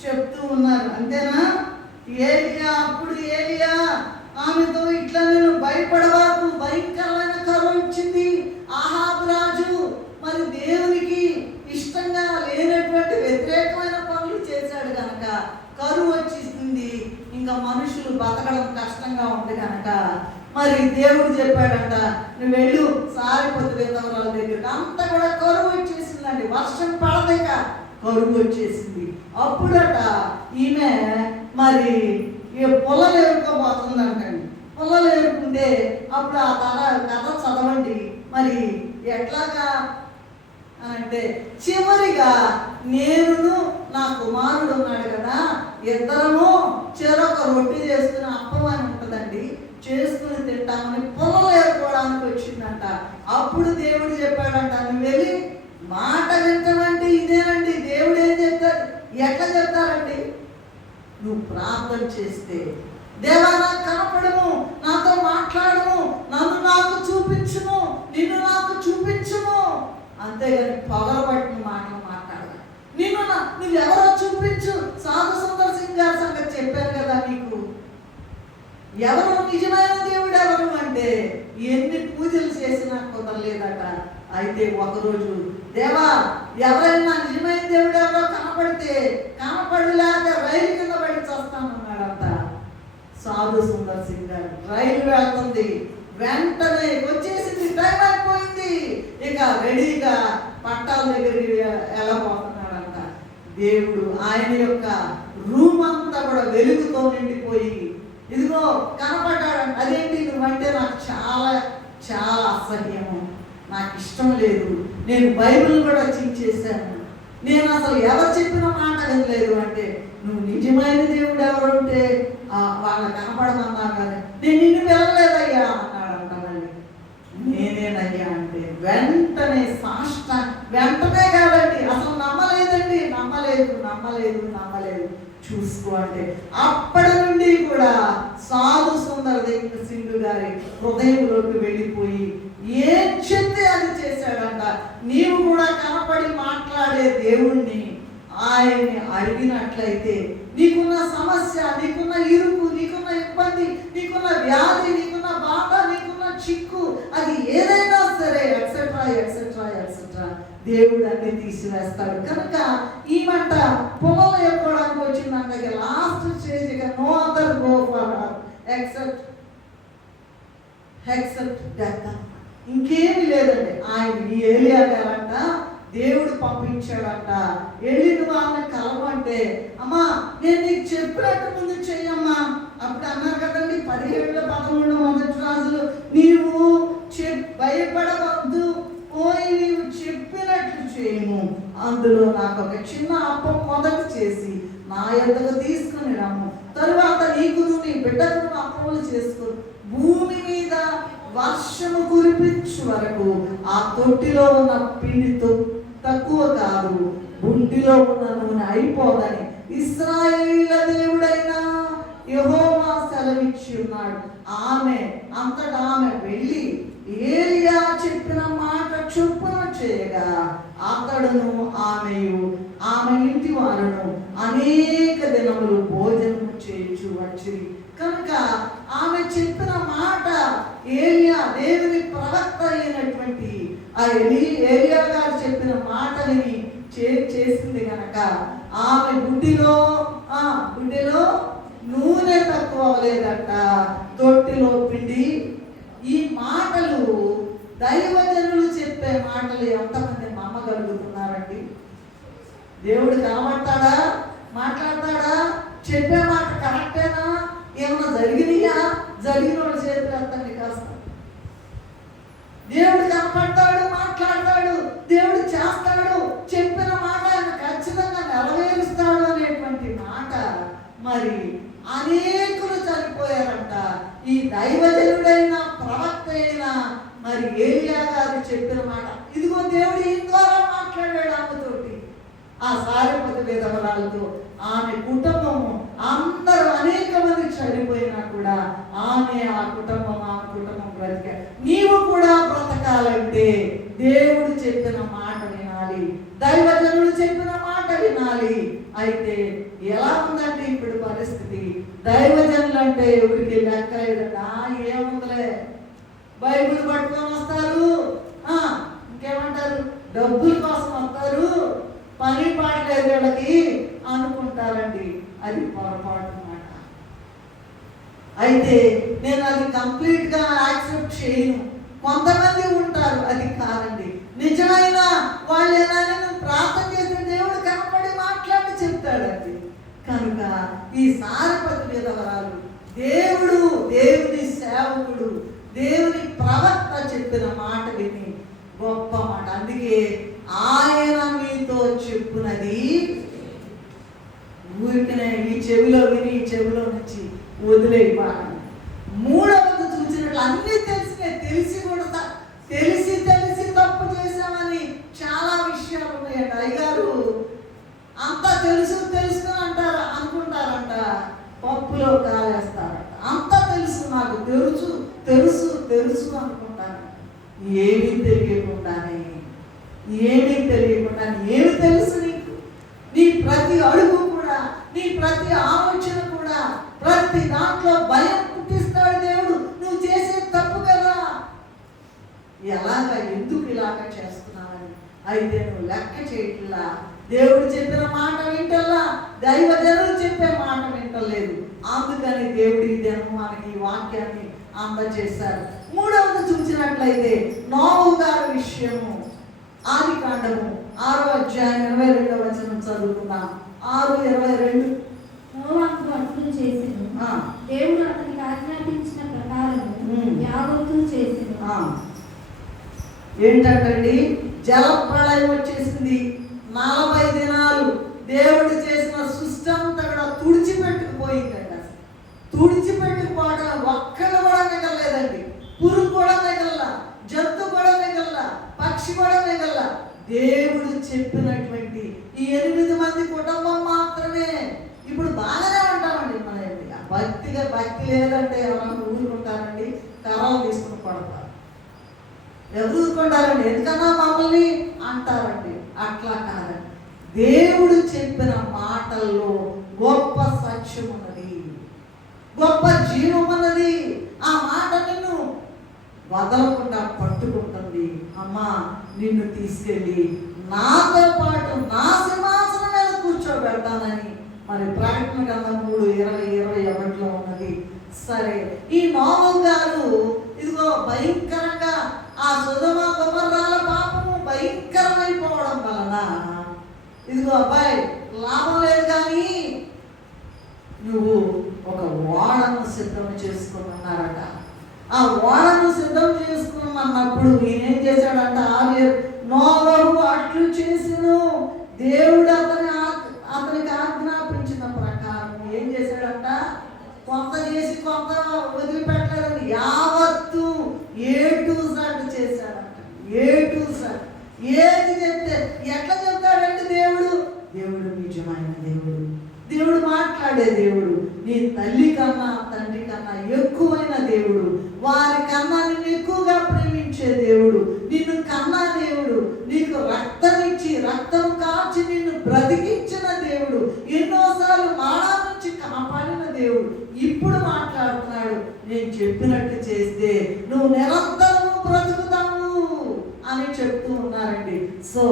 చెప్తూ ఉన్నారు. అంతేనా? అప్పుడు ఏలియా ఆమెతో ఇట్లా నేను భయపడవాకు, భయంకరమైన కరువు ఇచ్చింది ఆహాబు రాజు. మరి దేవునికి ఇష్టంగా లేనటువంటి వ్యతిరేకమైన పనులు చేశాడు కనుక కరువు వచ్చేసింది. ఇంకా మనుషులు బతకడం కష్టంగా ఉంది కనుక మరి దేవుడు చెప్పాడంట, నువ్వు వెళ్ళు సారిపోతు విధవరాల దగ్గరికి. అంతా కూడా కరువు వచ్చేసిందండి. వర్షం పడలేక కరువు వచ్చేసింది. అప్పుడట ఈమె మరి పొలాలు ఏరుకోబోతుందంటండి. పొలాలు ఏరుకుంటే అప్పుడు ఆ కథ చదవండి. మరి ఎట్లాగా అంటే చివరిగా నేను నా కుమారుడు ఉన్నాడు కదా, ఇద్దరము చెరొక రొట్టె చేసుకుని అప్పం అని ఉంటుందండి, చేసుకుని తింటామని పొలాలు ఏరుకోవడానికి వచ్చిందంట. అప్పుడు దేవుడు చెప్పాడంట, నువ్వు వెళ్ళి మాట వింటామంటే ఇదేనండి. దేవుడు ఏం చెప్తాడు? ఎట్లా చెప్తారండి? నువ్వు ప్రార్థన చేస్తే, దేవా నాకు కనపడము, నాతో మాట్లాడము, నన్ను నాకు చూపించుము, నిన్ను నాకు చూపించుము, అంతేగాని పగలబట్టిన మాటలు మాట్లాడాలి. నువ్వెవరో చూపించు. సాధు సుందర్ సింగ్ గారి సంగతి చెప్పాను కదా నీకు. ఎవరు నిజమైన దేవుడు ఎవరు అంటే ఎన్ని పూజలు చేసినా కుదరలేదట. అయితే ఒకరోజు దేవా ఎవరైనా నిజమైన దేవుడు ఎవరో కనపడలేక రైలు కింద పడి చేస్తానన్నాడంట సాధు సుందర్ సింగ్ గారు. రైలు వెళ్తుంది, వెంటనే వచ్చేసింది, టైం అయిపోయింది, ఇక రెడీగా పట్టాల దగ్గరికి వెళ్ళబోతున్నాడంట. దేవుడు ఆయన యొక్క రూమ్ అంతా కూడా వెలుగుతో నిండిపోయి ఇదిగో కనపడ్డాడంట. అదేంటి నువ్వంటే నాకు చాలా చాలా అసహ్యము, నాకు ఇష్టం లేదు, నేను బైబిల్ కూడా చించేశాను, నేను అసలు ఎవరు చెప్పిన మాట వినలేదు అంటే, నువ్వు నిజమైన దేవుడు ఎవరుంటే వాళ్ళని కనపడమన్నా కదా, నేను నిన్ను పిలవలేదయ్యా అన్నాడంట. మళ్ళీ నేనేనయ్యా అంటే వెంటనే వెంటనే కాదండి, అసలు నమ్మలేదండి, నమ్మలేదు చూసుకో అంటే అప్పటి నుండి కూడా సాధు సుందర్ సింగ్ గారి హృదయంలోకి వెళ్ళిపోయి ఏం చెప్తే అది చేశాడంట. నీవు కూడా కనపడి మాట్లాడే దేవుణ్ణి ఆయన్ని అడిగినట్లయితే నీకున్న సమస్య, నీకున్న ఇరుకు, నీకున్న ఇబ్బంది, నీకున్న వ్యాధి, నీకున్న బాధ, నీకున్న చిక్కు, అది ఏదైనా సరే ఎక్సెట్రా దేవుడు అన్ని తీసివేస్తాడు. కనుక ఈ మంట పొలం ఎక్కోవడానికి వచ్చిందంట. లాస్ట్ స్టేజ్ ఇక no other go for except death. ఇంకేమి లేదండి. ఆయన ఈ ఏలియా గారంట దేవుడు పంపించాడంట. వెళ్ళి నువ్వు ఆమె కలవంటే, అమ్మా నేను నీకు చెప్పినట్టు ముందు చెయ్యమ్మా. అప్పుడు అన్నారు కదండి 17-13 మొదటి రాజులు, నీవు భయపడవద్దు, పోయి నీవు చెప్పినట్లు చేయము, అందులో నాకు ఒక చిన్న అప్పం మొదట చేసి నా యొద్దకు తీసుకుని రమ్ము. తరువాత నీకును నీ బిడ్డకును అప్పములు చేసుకుని భూమి మీద వర్షము కురిపించు వరకు ఆ తొట్టిలో ఉన్న పిండి తక్కువ కాదు, బుడ్డిలో ఉన్న నూనె అయిపోదని ఇశ్రాయేలీయుల దేవుడైన యెహోవా సెలవిచ్చి ఉన్నాడు. అంతటా ఆమె వెళ్ళి ఏలియా చెప్పిన మాట చొప్పున చేయగా అతడును ఆమె ఇంటి వారును అనేక దినములు భోజనము చేయించు వచ్చింది. కనుక ఆమె చెప్పిన మాట ఏలియా దేవుని ప్రవక్త అయినటువంటి ఆ ఏలియా గారు చెప్పిన మాటని చేసింది కనుక ఆమె గుడ్డిలో నూనె తక్కువ అవ్వలేదట, తొట్టిలో పిండి. ఈ మాటలు దైవజనులు చెప్పే మాటలు ఎంతమంది నమ్మగలుగుతున్నారండి? దేవుడు కనబడతాడా, మాట్లాడతాడా, చెప్పే మాట కరెక్టేనా, ఏమన్నా జరిగినాయా? జరిగిన వాళ్ళు చేతులు ఎత్తండి కాస్త. దేవుడు కనపడతాడు, మాట్లాడతాడు, దేవుడు చేస్తాడు, చెప్పిన మాట ఆయన ఖచ్చితంగా నెరవేరుస్తాడు అనేటువంటి మాట. మరి అనేకులు చనిపోయారంట. ఈ దైవజనుడైన ప్రవక్త అయిన మరి ఏలియా గారు చెప్పిన మాట ఇదిగో దేవుడు ఈ ద్వారా మాట్లాడాడు ఆమెతోటి, ఆ సారెపతి విధవరాలతో. ఆమె కుటుంబము అందరూ అనేక మంది చనిపోయినా కూడా ఆ కుటుంబం బ్రతిక. నీవు కూడా బ్రతకాలంటే దేవుడు చెప్పిన మాట వినాలి, దైవజనుడు చెప్పిన మాట వినాలి. అయితే ఎలా ఉందంటే ఇప్పుడు పరిస్థితి, దైవజనులు అంటే ఎవరికి లెక్క లేదట. ఏముందిలే, బైబిల్ పట్టుకొని వస్తారు, ఇంకేమంటారు, డబ్బుల కోసం వస్తారు, పని పాట లేదు వీళ్ళకి అనుకుంటారండి. అది పొరపాటు మాట. అయితే నేను అది కంప్లీట్గా యాక్సెప్ట్ చేయను. కొంతమంది ఉంటారు, అది కాదండి. నిజమైన వాళ్ళు ఏదైనా నువ్వు ప్రార్థన చేసిన దేవుడు కనపడి మాట్లాడి చెప్తాడండి. కనుక ఈ సారెపతి విధవరాలు దేవుని సేవకుడు, దేవుని ప్రవక్త చెప్పిన మాట విని గొప్ప మాట. అందుకే ఆయన మీతో చెప్పునది ఊరికనే ఈ చెవిలో విని ఈ చెవిలో నుంచి వదిలేయబాను. మూడవది చూసినట్లు అన్నీ తెలిసి కూడా తెలిసి తప్పు చేశామని చాలా విషయాలు ఉన్నాయంట. అయ్యగారు అంతా తెలుసుకుని అనుకుంటారంట, పప్పులో కాలేస్తారంట. అంతా తెలుసు, నాకు తెలుసు అనుకుంటారు. ఏమీ తెలియకుండానే ఏమి తెలుసు నీకు? నీ ప్రతి అడుగు కూడా, నీ ప్రతి ఆలోచన కూడా, ప్రతి దాంట్లో భయం పుట్టిస్తాడు దేవుడు. నువ్వు చేసే తప్పు కదా, ఎందుకు ఇలాగా చేస్తున్నావని. అయితే నువ్వు లెక్క చేయట్లా, దేవుడు చెప్పిన మాట వింటల్లా, దైవజనులు చెప్పే మాట వింటలేదు. అందుకని దేవుడి దినం మనకి ఈ వాక్యాన్ని అందజేశారు. మూడవది చూసినట్లయితే నోవహు గారి విషయము, ఆదికాండము 6వ అధ్యాయం 22వ వచనం చదువుకుందాం. 6:22. నోవహు అట్లు చేసెను, దేవుడు అతనికి ఆజ్ఞాపించిన ప్రకారము యావత్తు చేసెను. ఏంటంటండి, జలప్రళయం వచ్చేసింది. 40 దినాలు దేవుడు చేసిన సృష్టి అంతా కూడా తుడిచిపెట్టుకుపోయిందండి. తుడిచిపెట్టుకుపోవడం ఒక్కడు కూడా మిగలలేదండి. పురుగు కూడా మిగల, జంతు కూడా మిగల, పక్షి కూడా మిగల. దేవుడు చెప్పినటువంటి ఈ 8 మంది కుటుంబం మాత్రమే. ఇప్పుడు బాగానే ఉంటామండి మన భక్తి లేదంటే ఎవరన్నా ఊరుకుంటారండి, కర్రలు తీసుకుని కొడతారు. ఎవరు ఊరుకుంటారండి? ఎందుకన్నా మమ్మల్ని అంటారండి. అట్లా కాదండి, దేవుడు చెప్పిన మాటల్లో గొప్ప సత్యం ఉన్నది, గొప్ప జీవం ఉన్నది. ఆ మాట నిన్ను వదలకుండా పట్టుకుంటుంది. అమ్మా, నిన్ను తీసుకెళ్ళి నాతో పాటు నా సింహాసనం మీద కూర్చోబెడతానని మరి ప్రకటన గ్రంథం 3:20-21లో ఉన్నది. సరే, ఈ నోవహు గారు ఇదిగో భయంకరంగా ఆ సొదొమ గొమొర్రాల పాపము భయంకరమైపోవడం వలన ఇదిగో అబ్బాయి లాభం లేదు, కానీ నువ్వు ఒక ఓడను సిద్ధం చేసుకోమన్నారట. ఆ ఓడను సిద్ధం చేసుకోమన్నప్పుడు నేనేం చేశాడంట, నోవహు అట్లు చేసెను. దేవుడు అతనికి ఆజ్ఞాపించిన ప్రకారం ఏం చేశాడంట? కొంత చేసి కొంత వదిలిపెట్టలేదండి. యావత్తు A to Z చేశాడంట. A to Z. ఏది చెప్తే ఎట్లా చెప్తాడండి దేవుడు? దేవుడు నిజమైన దేవుడు, దేవుడు మాట్లాడే దేవుడు, నీ తల్లి కన్నా తండ్రి కన్నా ఎక్కువైన దేవుడు, వారి కన్నా నిన్ను ఎక్కువగా ప్రేమించే దేవుడు, నిన్ను కన్నా దేవుడు, నీకు రక్తమిచ్చి రక్తం కాచి నిన్ను బ్రతికించిన దేవుడు, ఎన్నోసార్లు మాడా నుంచి కాపాడిన దేవుడు ఇప్పుడు మాట్లాడుతున్నాడు. నేను చెప్పినట్టు చేస్తే నువ్వు నిరంతరము బ్రతుకుతావు అని చెప్తూ ఉన్నారండి. సో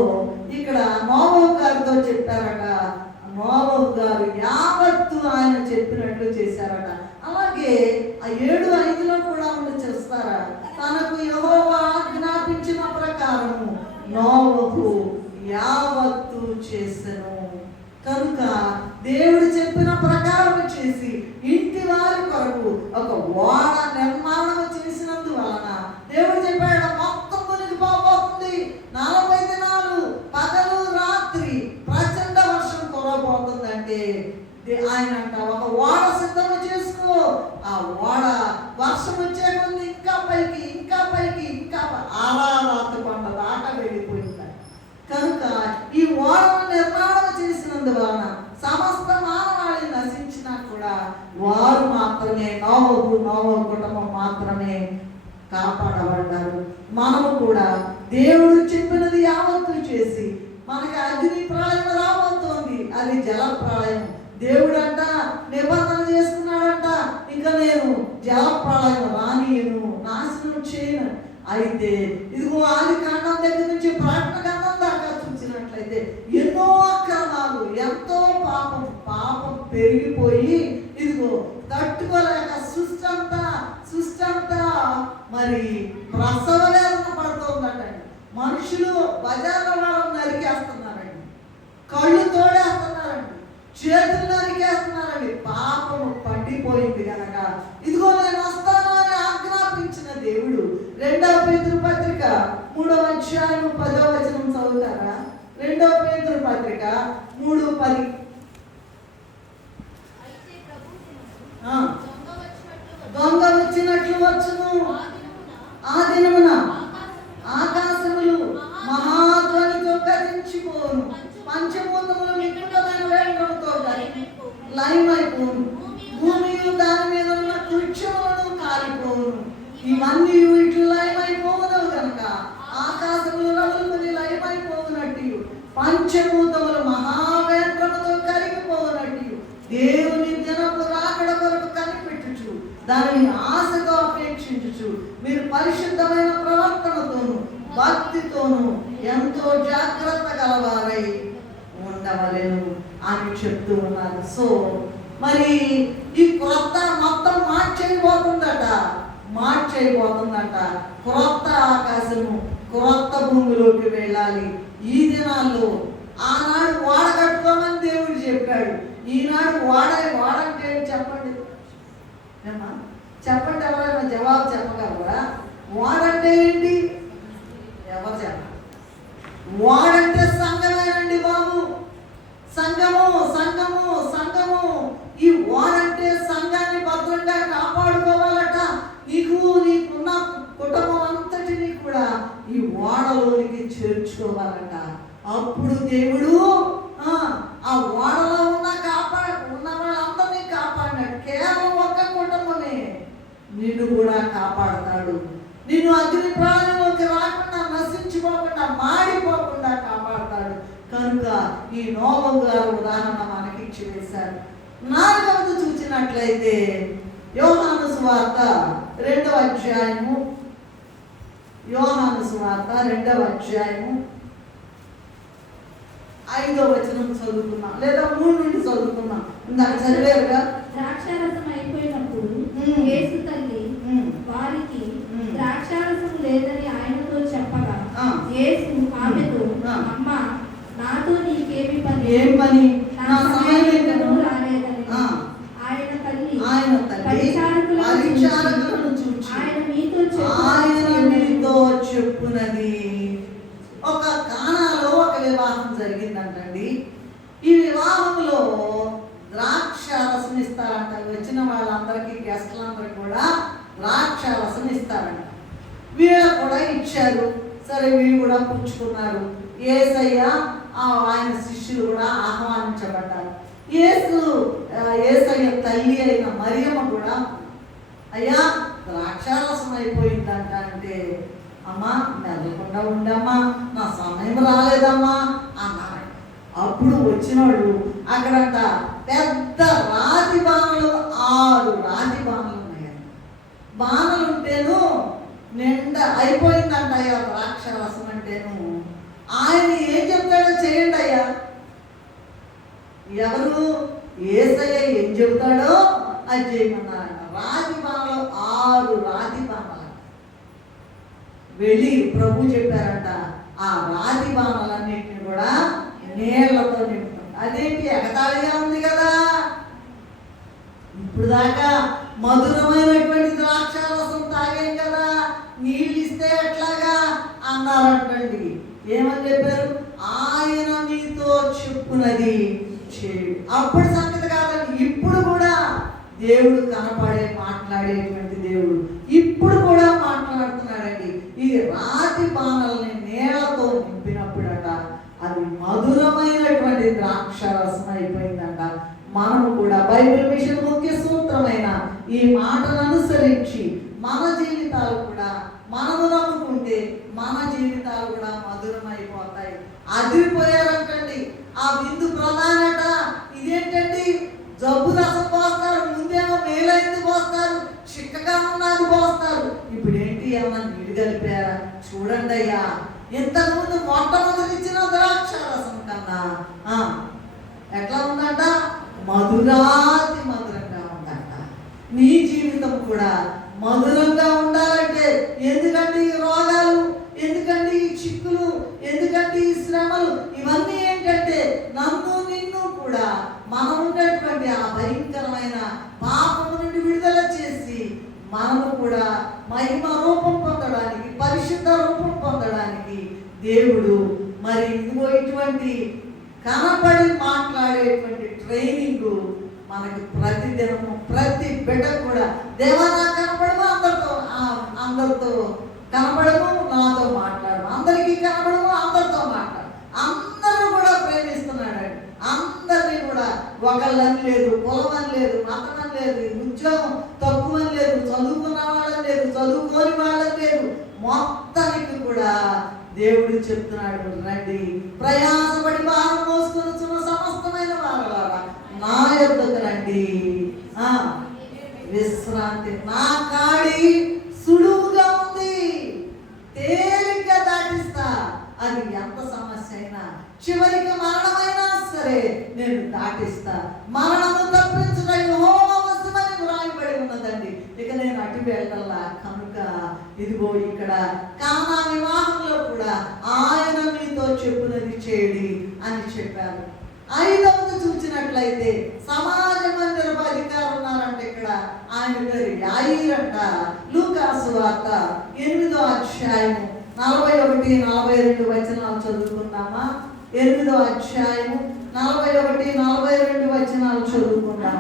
ఇక్కడ నోవహు గారితో చెప్పారట. నోవహు గారు యావత్తు ఆయన చెప్పినట్లు చేశారట. అలాగే ఆ 7:5 కూడా ఉండి చూస్తారా? తనకు యెహోవా ఆజ్ఞాపించిన ప్రకారము నోవహు యావత్తు చేసెను. కనుక దేవుడు చెప్పిన ప్రకారం చేసి ఇంటి వారి కొరకు ఒక ఓడ నిర్మాణం చేసినందువలన దేవుడు చెప్పాడు మొత్తం మునిగిపోబోతుంది. 40 దినాలు పగలు రాత్రి ప్రచండ వర్షం కురవబోతుందంటే ఆయన అంట ఒక ఓడ సిద్ధం చేసుకో. ఆ ఓడ వర్షం వచ్చే ముందు ఇంకా పైకి ఇంకా పైకి ఇంకా ఆరారాత కొండ దాకా వెళ్ళిపోయింది. కనుక ఈ ఓడను నిర్మాణం చేసినందువలన సమస్త మానవాళి నశించినా కూడా వారు మాత్రమే, నోవహు కుటుంబం మాత్రమే కాపాడబడ్డారు. మనము కూడా దేవుడు చెప్పినది యావత్తు చేసి, మనకి అగ్ని ప్రళయం రాబోతోంది, అది జల ప్రళయం. దేవుడంట నిబంధన చేసుకున్నాడంట, ఇంకా నేను జల ప్రళయం రానియను, నాశనం చేయను. అయితే ఇదిగో ఆదికాండం దగ్గర నుంచి ప్రకటన గ్రంథం దాకా చూసినట్లయితే ఎన్నో అక్రమాలు, ఎంతో పాపం పెరిగిపోయి ఇదిగో తట్టుకోలేక సృష్టి అంతా మరి ప్రసవ వేదన పడుతుందటండి. మనుషులు బజార్ల వాళ్ళని నరికేస్తున్నారండి, కళ్ళు తోడేస్తున్నారండి, చేతులు నరికేస్తున్నారండి. పాపము పండిపోయింది కనుక ఇదిగో నేను వస్తాను అని ఆజ్ఞాపించిన దేవుడు 2వ పేతురు పత్రిక 3వ అధ్యాయం 10వ వచనం చదువుతారా? 2వ పేతురు పత్రిక 3:10. దొంగ వచ్చినట్లు వచ్చును, ఆ దినమున ఆకాశములు మహాధ్వనితో గతించిపోను, పంచభూతములు నిపుణమైన వేంద్రముతో లయమైపోను, భూమియు దాని మీద ఉన్న వృక్షములను కాలిపోను. ఇవన్నీ ఇట్లు లయమైపోవునవు కనుక ఆకాశములు రగులుకొని లయమైపోవునట్టు, పంచభూతములు మహావేంద్రముతో కరిగిపోవునట్టు దేవుని దినపు రాకడ కొరకు కనిపెట్టుచు దానిని ఆశతో అపేక్షించుచు మీరు పరిశుద్ధమైన ప్రవర్తనతోను భక్తితోను ఎంతో జాగ్రత్త గలవారై ఉండవలెను అని చెప్తూ ఉన్నారు. సో మరి ఈ క్రొత్త మొత్తం మార్చేయబోతుందట. క్రొత్త ఆకాశము, క్రొత్త భూమిలోకి వెళ్ళాలి. ఈ దినాల్లో ఆనాడు ఓడ కట్టుకోమని దేవుడు చెప్పాడు, ఈనాడు వాడంటే చెప్పండి, చెప్పండి, ఎవరైనా జవాబు చెప్పగలరా? వాడంటే ఏంటి? ఎవరు చెప్పండి? వాడంటే సంఘమేనండి బాబు. సంఘము. ఈ వాడంటే సంఘాన్ని భద్రంగా కాపాడుకోవాలట. నీకున్న కుటుంబం అంతటిని కూడా ఈ ఓడలోనికి చేర్చుకోవాలట. అప్పుడు దేవుడు ఆ ఓడలో ఉన్న వాళ్ళందరినీ కాపాడినాడు. కేవలం ఒక్క కుటుంబమే నిన్ను కూడా కాపాడతాడు. నిన్ను అగ్ని ప్రాణంలోకి రాకుండా, నశించిపోకుండా, మాడిపోకుండా కాపాడతాడు. కనుక ఈ నోవహు గారు ఉదాహరణ మనకి ఇచ్చి వేశారు. 4వది చూసినట్లయితే యోహాను సువార్త 2వ అధ్యాయము, యోహాను సువార్త 2వ అధ్యాయము 5వ వచనం చదువుకున్నాం, లేదా 3 నుండి చదువుకున్నాం. ఇందాక చదివారుగా. ద్రాక్షారసం అయిపోయినప్పుడు యేసు తల్లి వారికి ద్రాక్షారసం లేదని ఆయనతో చెప్పగా యేసు ఆమెతో, అమ్మా, నాతో నీకేమి పని? ఏం పని? నా సమయంలో రాలేదని ఆయన తల్లి పరిచారకులను చూచి ఆయన మీతో చెప్పునది. ఒక కానాలో ఒక వివాహం జరిగిందంటండి. ఈ వివాహంలో ద్రాక్ష రసం ఇస్తారంట. వచ్చిన వాళ్ళందరికీ, గెస్టులందరికీ కూడా ద్రాక్ష రసం ఇస్తారంట. వీళ్ళు కూడా ఇచ్చారు. సరే, వీళ్ళు కూడా పుచ్చుకున్నారు. యేసయ్య ఆయన శిష్యులు కూడా ఆహ్వానించబడ్డారు. యేసయ్య తల్లి అయిన మరియమ్మ కూడా, అయ్యా ద్రాక్షారసం అయిపోయిందంట అంటే, అమ్మా మెదలకుండా ఉండమ్మా, నా సమయం రాలేదమ్మా అన్నాడు. అప్పుడు వచ్చినోళ్ళు అక్కడంట పెద్ద రాతి బాణలు, 6 రాతి బాణలు ఉన్నాయండి. బాణలు ఉంటేను నిండా అయిపోయిందంట అయ్యా ద్రాక్షారసం అంటేను. ఆయన ఏం చెప్తాడో చేయండి అయ్యా. ఎవరు? యేసయ్య ఏం చెబుతాడో అది చేయమన్నారంట. రాతి బాణలు 6 రాతి బాణలు వెళ్ళి ప్రభు చెప్పారంట, ఆ రాతి బాణలన్నింటినీ కూడా నీళ్లతో నింపుతాం. అదేంటి ఎగతాళిగా ఉంది కదా, ఇప్పుడు దాకా మధురమైనటువంటి ద్రాక్షారసం తాగాం కదా, నీళ్ళు ఇస్తే ఎట్లాగా అన్నారంటండి. ఏమని చెప్పారు? ఆయన మీతో చెప్పునది చేయుడు. అప్పుడు సంగతి కాదండి, ఇప్పుడు కూడా దేవుడు మాట్లాడేటువంటి దేవుడు ఇప్పుడు కూడా మాట్లాడుతున్నాడండి. ఈ రాతి బాణల్ని నీళ్లతో నింపినప్పుడట అది మధురమైనటువంటి ద్రాక్షారసం అయిపోయిందంట. మనము కూడా బైబిల్ మిషన్ ముఖ్య సూత్రమైన ఈ మాటను అనుసరించి మన జీవితాలు కూడా, మనము నమ్ముకుంటే మన జీవితాలు కూడా మధురమైపోతాయి. అదిరిపోయారంటండి. ఆ విందు ప్రధానట ఇదేంటండి, జబ్బు రసం పోస్తారు, ముందేమో మేలైంది పోస్తారు, చిక్కగా ఉన్నది పోస్తారు, ఇప్పుడు ఏంటి ఏమన్నా నీళ్ళు కలిపారా? చూడండి అయ్యా, ఇంతకుముందు మొట్టమొదటి ఇచ్చిన ద్రాక్ష రసం కన్నా ఎట్లా ఉందంట? మధురాతి మధురంగా ఉందంట. నీ జీవితం కూడా మధురంగా ఉండాలంటే, ఎందుకంటే ఈ రోగాలు, ఎందుకంటే ఈ చిక్కులు, ఎందుకంటే ఈ శ్రమలు, ఇవన్నీ ఏంటంటే నన్ను నిన్ను కూడా మనం ఉన్నటువంటి ఆ భయంకరమైన పాపము నుండి విడుదల చేసి మనము కూడా మహిమ రూపం పొందడానికి, పరిశుద్ధ రూపం పొందడానికి దేవుడు మరి ఇటువంటి కనపడి మాట్లాడేటువంటి ట్రైనింగ్ మనకి ప్రతిదినము ప్రతి బిడ్డ కూడా, దేవా నాకు కనపడము, అందరితో కనపడము, నాతో మాట్లాడము, అందరికీ కనపడము, అందరితో మాట్లాడు, అందరూ కూడా ప్రేమిస్తున్నాడు. అందరినీ కూడా ఒకళ్ళని లేదు, కులమని లేదు, మతమని లేదు, ఉద్యోగం తక్కువని లేదు, చదువుకున్న వాళ్ళని లేదు, చదువుకోని వాళ్ళని లేదు, మొత్తానికి కూడా దేవుడు చెప్తున్నాడు, రండి ప్రయాసపడి భారం మోసుకొనుచున్న సమస్తమైన వారలారా నా యొద్దకు రండి, విశ్రాంతి నా కాడి సులువుగా ఉంది, తేలిగ్గా దాటిస్తా. అది ఎంత సమస్య అయినా, చివరికి మరణమైనా సరే నేను దాటిస్తా. మరణము తప్పించిన యెహోవా వశమని వ్రాయబడి ఉన్నదండి. ఇక నేను అటు వెళ్ళాలా కనుక ఇదిగో ఇక్కడ కానా వివాహంలో కూడా ఆయన మీతో చెప్పునది చేయండి అని చెప్పారు. 5వది చూసినట్లయితే సమాజ మందిరపు అధికారులు ఉన్నారంటే ఇక్కడ ఆయన పేరు యాయీరంట. లూకాసు వార్త 8వ అధ్యాయము 41, 42 వచనాలు చదువుకుందామా? 8వ అధ్యాయము 41, 42 వచనాలు చదువుకుందాం.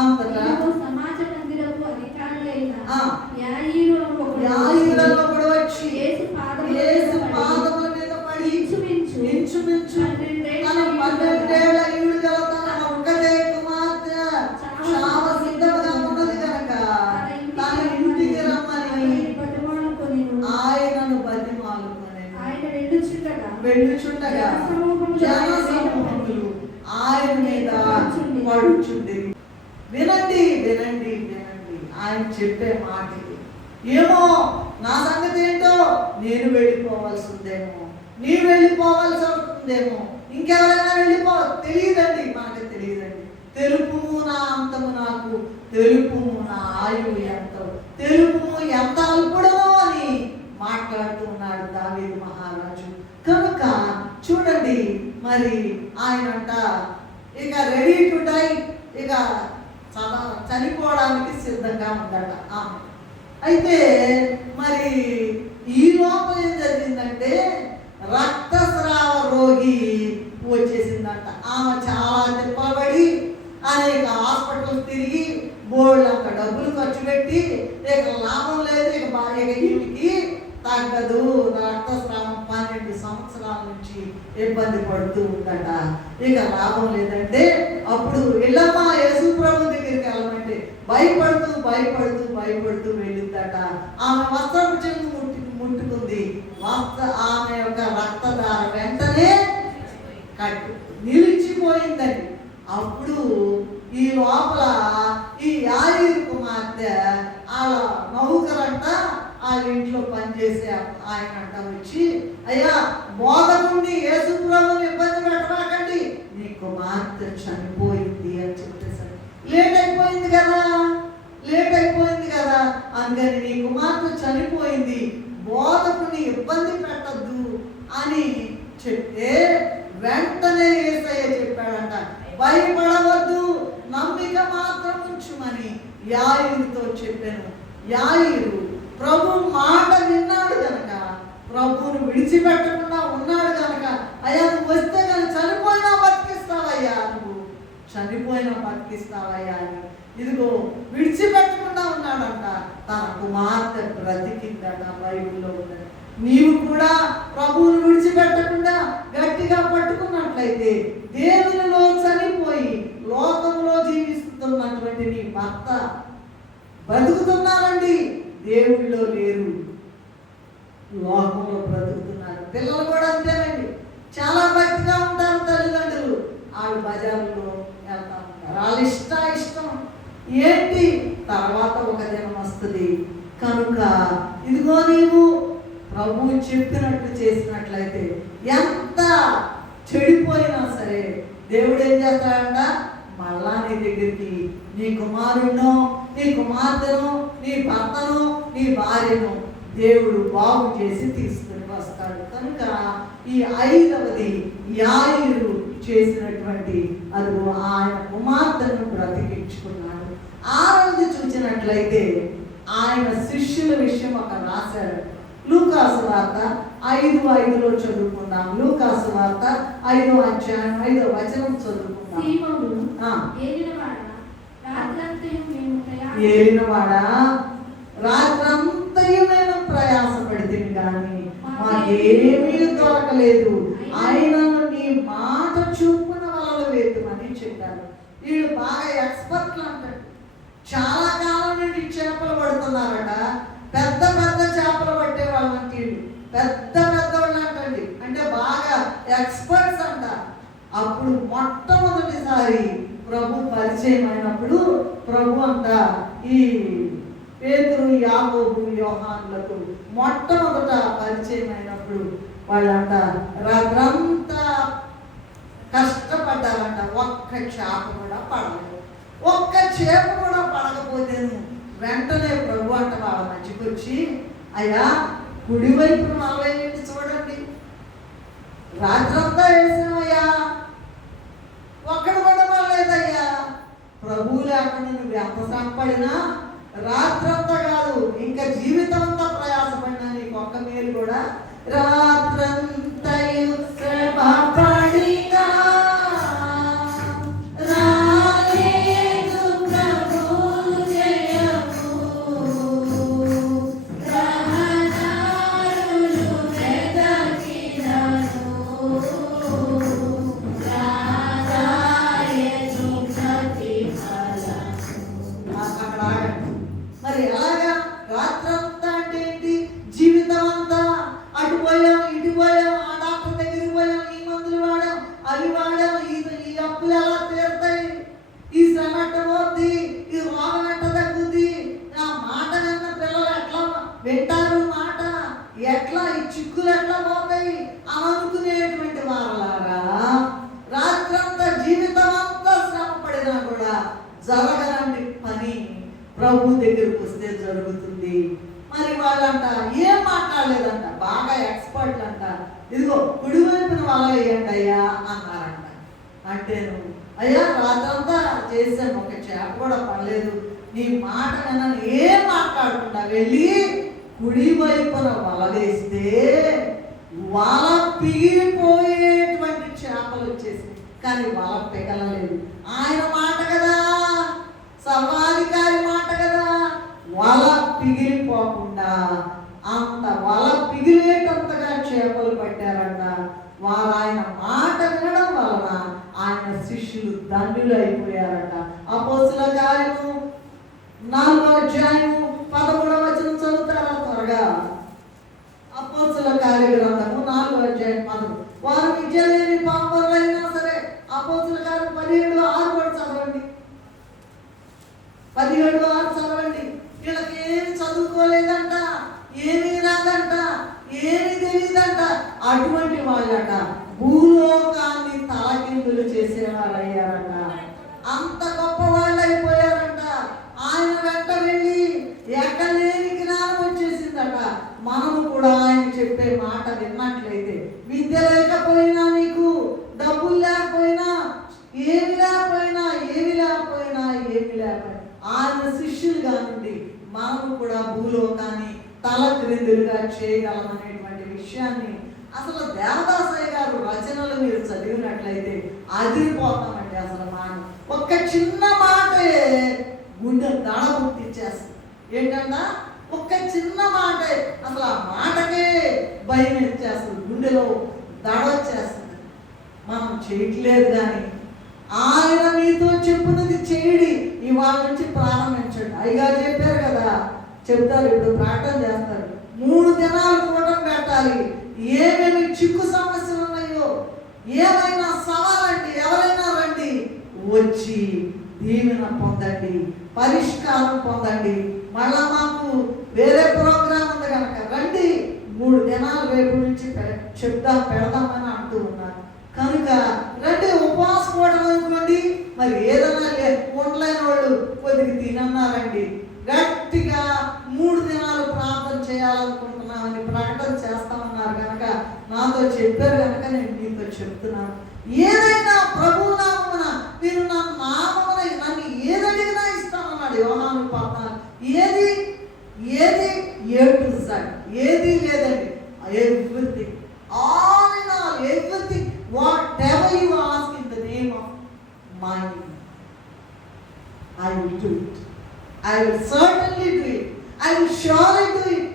అంతటా సమాజ మందిరపు అధికారులైన యాయీరులో కూడా వచ్చి యేసు పాదముల మీద పడి ఇంచుమించు తన 12 ఏళ్ల ఈడు గల తన ఒక్కదే కుమార్తె చావ సిద్ధంగా ఉన్నది కనుక తన ఇంటికి రమ్మని ఆయనను బతిమాలుకొని వెళ్ళుచుండగా జన సమూహములు ఆయన మీద పడుచుండేవి. వినండి వినండి వినండి ఆయన చెప్పే మాట ఇది. ఏమో నా సంగతి ఏంటో, నేను వెళ్ళిపోవాల్సి ఉందేమో, నీవు వెళ్ళిపోవాల్సి అవుతుందేమో, ఇంకెవరైనా తెలియదండి, మనకు తెలియదండి. తెలుపుము నా అంతము నాకు, తెలుపుము నా ఆయువు ఎంత, తెలుపుము ఎంత అల్పుడమో అని మాట్లాడుతున్నాడు దావీదు మహారాజు. కనుక చూడండి, మరి ఆయనంట ఇక రెడీ టు డై, ఇక చనిపోవడానికి సిద్ధంగా ఉందట. అయితే మరి ఈ లోపల ఏం జరిగిందంటే రక్తస్రావ రోగి వచ్చేసిందంట. ఆమె చాలా తిప్పబడి అనేక హాస్పిటల్స్ తిరిగి బోళ్ళంత డబ్బులు ఖర్చు పెట్టి ఇక లాభం లేదు, ఇక ఇంటికి తగ్గదు. రక్తస్రావం 12 సంవత్సరాల నుంచి ఇబ్బంది పడుతూ ఉందట. ఇక లాభం లేదంటే అప్పుడు వెళ్ళమ్మా యేసు ప్రభు దగ్గరికి వెళ్ళమంటే భయపడుతూ వెళ్ళిందట. ఆమె వస్త్రపు చెంగు ముట్టుకుంది. ఆమె యొక్క రక్తధార వెంటనే నిలిచిపోయిందండి. అప్పుడు ఈ లోపల ఈ యాయీరు కుమార్తె వాళ్ళ నౌకరంట, వాళ్ళ ఇంట్లో పనిచేసే ఆయన అంట వచ్చి, అయ్యా బోధకుడిని యేసు ప్రభువుని ఇబ్బంది పెట్టమాకండి, నీ కుమార్తె చనిపోయింది అని చెప్పేశారు. లేట్ అయిపోయింది కదా, అందుకని నీ కుమార్తె చనిపోయింది, బోధకుడిని ఇబ్బంది పెట్టద్దు అని చెప్తే వెంటనే యేసయ్య చెప్పాడంట, భయపడవద్దు, నమ్మిక మాత్రం ఉంచుమని యాయీరుతో చెప్పాను. యాయీరు ప్రభు మాట విన్నాడు కనుక, ప్రభువును విడిచిపెట్టకుండా ఉన్నాడు కనుక, అయ్యా నువ్వు వస్తే కానీ చనిపోయినా బతికిస్తావయ్యా అని ఇదిగో విడిచిపెట్టకుండా ఉన్నాడంట. తన కుమార్తె బ్రతికిందట. బైబిల్లో ఉన్నది. నీవు కూడా ప్రభువును విడిచిపెట్టకుండా గట్టిగా పట్టుకున్నట్లయితే దేవునిలో చనిపోయి లోకంలో జీవిస్తున్నటువంటి నీ భర్త బ్రతుకుతున్నారండి, దేవుళ్ళో లేరు, లోకంలో బ్రతుకుతున్నారు. పిల్లలు కూడా అంతేనండి, చాలా భక్తిగా ఉంటారు తల్లిదండ్రులు, వాళ్ళు బజార్లో వెళ్తా ఉంటారు, వాళ్ళ ఇష్టం ఏంటి, తర్వాత ఒక దినం వస్తుంది కనుక ఇదిగో నీవు ప్రభువు చెప్పినట్టు చేసినట్లయితే ఎంత చెడిపోయినా సరే దేవుడు ఏం చేస్తాడంట, మళ్ళా నీ దగ్గరికి నీ కుమారుడును, నీ కుమార్తెను, నీ భర్తను, నీ భార్యను దేవుడు బాగు చేసి తీసుకుని వస్తాడు. కనుక ఈ 5వది యాయీరు చేసినటువంటి అది ఆయన కుమార్తెను బ్రతికించుకున్నాడు. 6వది చూసినట్లయితే ఆయన శిష్యుల విషయం ఒక రాశాడు. లూకాసు వార్త 5:5 చదువుకుందాం. లూకాసు వార్త 5వ అధ్యాయం 5వ వచనం చదువుకుందాం. ఏలినవాడా రాత్రంతయు మేము ప్రయాసపడితే కానీ మాకేమీ దొరకలేదు, ఆయనను నీ మాట చూపున వలలు వేద్దామని చెప్పారు. వీళ్ళు బాగా ఎక్స్పర్ట్లు అంటారు. చాలా కాలం నుండి చేపలు పడుతున్నారట. పెద్ద చేపలు పట్టే వాళ్ళంటే పెద్ద వాళ్ళు అంటండి, అంటే బాగా ఎక్స్పర్ట్స్ అంట. అప్పుడు మొట్టమొదటిసారి ప్రభు పరిచయం అయినప్పుడు ప్రభు అంట ఈ పేతురు, యాకోబు, యోహానులకు మొట్టమొదట పరిచయం అయినప్పుడు వాళ్ళంట రాత్రంతా కష్టపడ్డారంట. ఒక్క చేప కూడా పడలేదు. ఒక్క చేప కూడా పడకపోతేను వెంటనే ప్రభు అంట వాళ్ళ మధ్యకి వచ్చి, అయ్యా కుడివైపు 40 నుండి చూడండి, రాత్రంతా వేసామయ్యా, ఒక్కడు కూడా పడలేదయ్యా. ప్రభువు లేకుండా నువ్వు ఎంత శ్రమపడినా, రాత్రంతా కాదు ఇంకా జీవితం అంతా ప్రయాసపడినా నీకు ఒక్క మేలు కూడా రాత్రంతయు శ్రమపడినా మరి అలాగా రాత్రంతా అంటే ఏంటి, జీవితం అంతా అటు పోయాం ఇటు పోయాం, ఆ డాక్టర్ దగ్గరికి పోయాం, ఈ మందులు వాడాం, అవి వాడాం, ఈ అప్పులు ఎలా తీరుతాయి, ఈ శ్రమ ఎట్ట పోద్ది, ఈ రోగం ఎట్ట తగ్గుద్ది, ఆ మాట విన్న పిల్లలు ఎట్లా వింటారు, మాట ఎట్లా, ఈ చిక్కులు ఎట్లా పోతాయి అనుకునేటువంటి వారలాగా రాత్రంతా జీవితం అంతా శ్రమ పడినా కూడా జరగని పని ప్రభు దగ్గరికి వస్తే జరుగుతుంది. మరి వాళ్ళంట ఏం మాట్లాడలేదంట, బాగా ఎక్స్పర్ట్లు అంట. ఇదిగో కుడివైపున వల వేయండి అయ్యా అన్నారంట. అంటే అయ్యా రాత్రంతా చేశాను, ఒక చేప కూడా పడలేదు, నీ మాట విన్నాను, ఏం మాట్లాడకుండా వెళ్ళి కుడివైపున వల వేస్తే వల కానీ వల పిగలలేదు. ఆయన మాట కదా, సర్వాధికారి మాట కదా, వల పిగిలిపోకుండా అంత వల పిగిలేటంతగా చేపలు పట్టారంట. వారు ఆయన మాట వినడం వలన ఆయన శిష్యులు ధన్యులు అయిపోయారట. అపోస్తుల కార్యము 4వ అధ్యాయము 13వ వచనం చదువుతారా త్వరగా? అపోస్తుల కార్య గ్రంథము 4వ అధ్యాయం 13. వారు విద్య లేని పాపరులైనా సరే, అపోస్తుల కార్యం 17:6 కూడా చదవండి. 17:6 చదవండి. వీళ్ళకి ఏమి చదువుకోలేదంట, ఏమీ రాదంట, ఏమీ తెలియదంట. అటువంటి వాళ్ళట భూలోకాన్ని తలకిందులు చేసేవాళ్ళు అయ్యారంట. అంత గొప్ప వాళ్ళు అయిపోయారంట. ఆయన వెంట వెళ్ళి ఎక్కడ లేని జ్ఞానం వచ్చేసిందట. మనము కూడా ఆయన చెప్పే మాట విన్నట్లయితే, విద్య లేకపోయినా, నీకు డబ్బులు లేకపోయినా, ఏమి లేకపోయినా ఆయన శిష్యులుగా నుండి మనము కూడా భూలోకాన్ని తల క్రిందులుగా చేయగలమనేటువంటి విషయాన్ని అసలు దేవదాసయ్య గారు రచనలు మీరు చదివినట్లయితే అదిరిపోతామండి. అసలు మాట ఒక్క చిన్న మాటే గుండె దడ పుట్టించేస్తుంది. ఏంటంట? ఒక్క చిన్న మాటే అసలు ఆ మాటకే భయం ఇచ్చేస్తుంది, గుండెలో దడ వచ్చేస్తుంది. మనం చేయట్లేదు కానీ ఆయన మీతో చెప్పున్నది చేయడి. ఇవాళ నుంచి ప్రారంభించండి. అయ్యగారు చెప్పారు కదా, చెప్తారు, ఇప్పుడు ప్రార్థన చేస్తారు. 3 దినాలు కూటం పెట్టాలి. ఏమేమి చిక్కు సమస్యలు ఉన్నాయో, ఏమైనా సవాలండి, ఎవరైనా రండి, వచ్చి దీవెన పొందండి, పరిష్కారం పొందండి. మళ్ళా మాకు వేరే ప్రోగ్రాం ఉంది కనుక రండి, 3 దినాలు రేపు నుంచి పెడదామని అంటూ ఉన్నారు కనుక రండి. ఉపవాస కూటం అనుకోండి, మరి ఏదైనా ఉండలేని వాళ్ళు కొద్దిగా తినన్నారండి, గట్టిగా 3 దినాలు ప్రార్థన చేయాలనుకుంటున్నామని ప్రకటన చేస్తామన్నారు కనుక నాతో చెప్పారు కనుక నేను మీతో చెప్తున్నాను. ఏదైనా ప్రభు నామమున మీరు నా నామమున నన్ను ఏదడిగినా ఇస్తానన్నాడు యోహాను 14. ఏది A to Z, ఏది లేదండి. Everything, all in all, everything, what ever you ask in the name of my, I will do it. I will certainly do it. I will surely do it.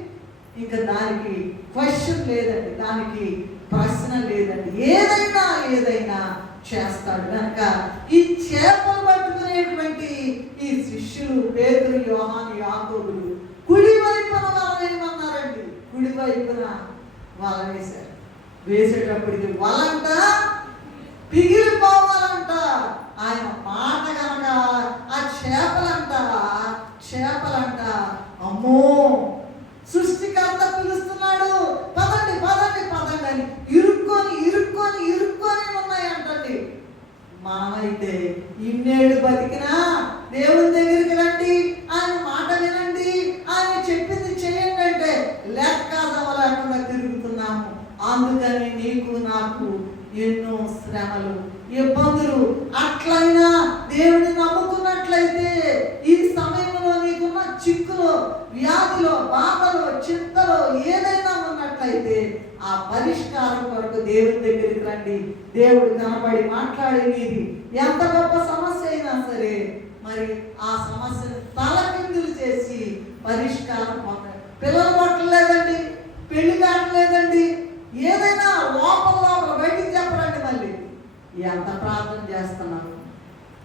ఇంకా దానికి question లేదండి, దానికి ప్రశ్న లేదండి. ఏదైనా చేస్తాడు కనుక ఈ చేపలు పట్టుకునేటువంటి ఈ శిష్యులు పేతురు, యోహాను, యాకోబులు కుడి వైపున వల వేయమన్నారండి. కుడి వైపున వల వేశారు. వేసేటప్పటికి వలంట పిగిలిపోవాలంట. ఆయన మాట కనుక ఆ చేపలంట అమ్మో సృష్టికర్త పిలుస్తున్నాడు, పదండి అని ఇరుక్కొని ఉన్నాయంటండి. మనమైతే ఇన్నేళ్ళు బతికినా దేవుని దగ్గరికి రండి, ఆయన మాట వినండి, ఆయన చెప్పింది చేయండి అంటే లెక్క లేకుండా తిరుగుతున్నాము. అందుకని నీకు నాకు ఎన్నో శ్రమలు, ఇబ్బందులు. అట్లయినా దేవుని నమ్ముకున్నట్లయితే ఈ సమయంలో నీకున్న చిక్కులో, వ్యాధిలో, బాధలో, చింతలో ఏదైనా ఉన్నట్లయితే ఆ పరిష్కారం కొరకు దేవుని దగ్గరికి రండి. దేవుడు కనబడి మాట్లాడేది ఎంత గొప్ప సమస్య అయినా సరే మరి ఆ సమస్యను తలకిందులు చేసి పరిష్కారం పొందాలి. పిల్లలు పట్టలేదండి, పెళ్లి కావట్లేదండి, ఏదైనా లోపల బయటికి చెప్పరండి. మళ్ళీ ఎంత ప్రార్థన చేస్తున్నాను,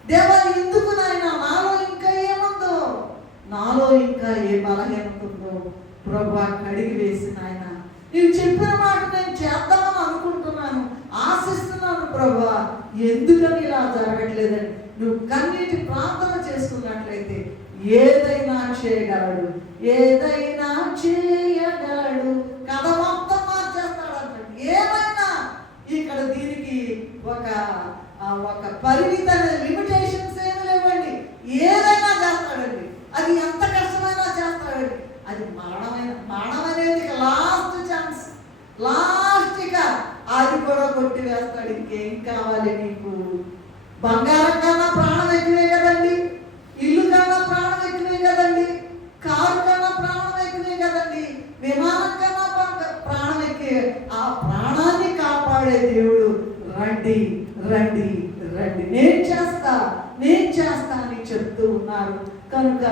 దేవా ఎందుకు నాయన, నాలో ఇంకా ఏముందో, నాలో ఇంకా ఏ బలహీనత ఉందో ప్రభువా కడిగి వేసి నాయన నీవు చెప్పిన మాట నేను చేద్దామని అనుకుంటున్నాను, ఆశిస్తున్నాను ప్రభువా, ఎందుకని ఇలా జరగట్లేదని నువ్వు కన్నీటి ప్రార్థన చేసుకున్నట్లయితే ఏదైనా చేయగలడు. కథ మొత్తం మార్చేస్తాడు అంటాడు. ఏమైనా ఇక్కడ దీనికి ఒక పరిమిత లిమిటేషన్స్ ఏమి లేవండి. ఏదైనా చేస్తాడండి. అది ఎంత కష్టమైనా చేస్తాడండి. అది మరణం అనేది లాస్ట్ ఛాన్స్, ఇక అది కూడా కొట్టివేస్తాడు. ఇంకేం కావాలి నీకు? బంగారం కన్నా ప్రాణం ఎక్కువే కదండి, ఇల్లు కన్నా ప్రాణం ఎక్కువే కదండి, కారు కన్నా ప్రాణం ఎక్కువే కదండి, విమానం కన్నా ప్రాణం ఎక్కువే. ఆ ప్రాణాన్ని కాపాడే దేవుడు రండి తండ్రి, నేను చేస్తా అని చెప్తూ ఉన్నారు. కనుక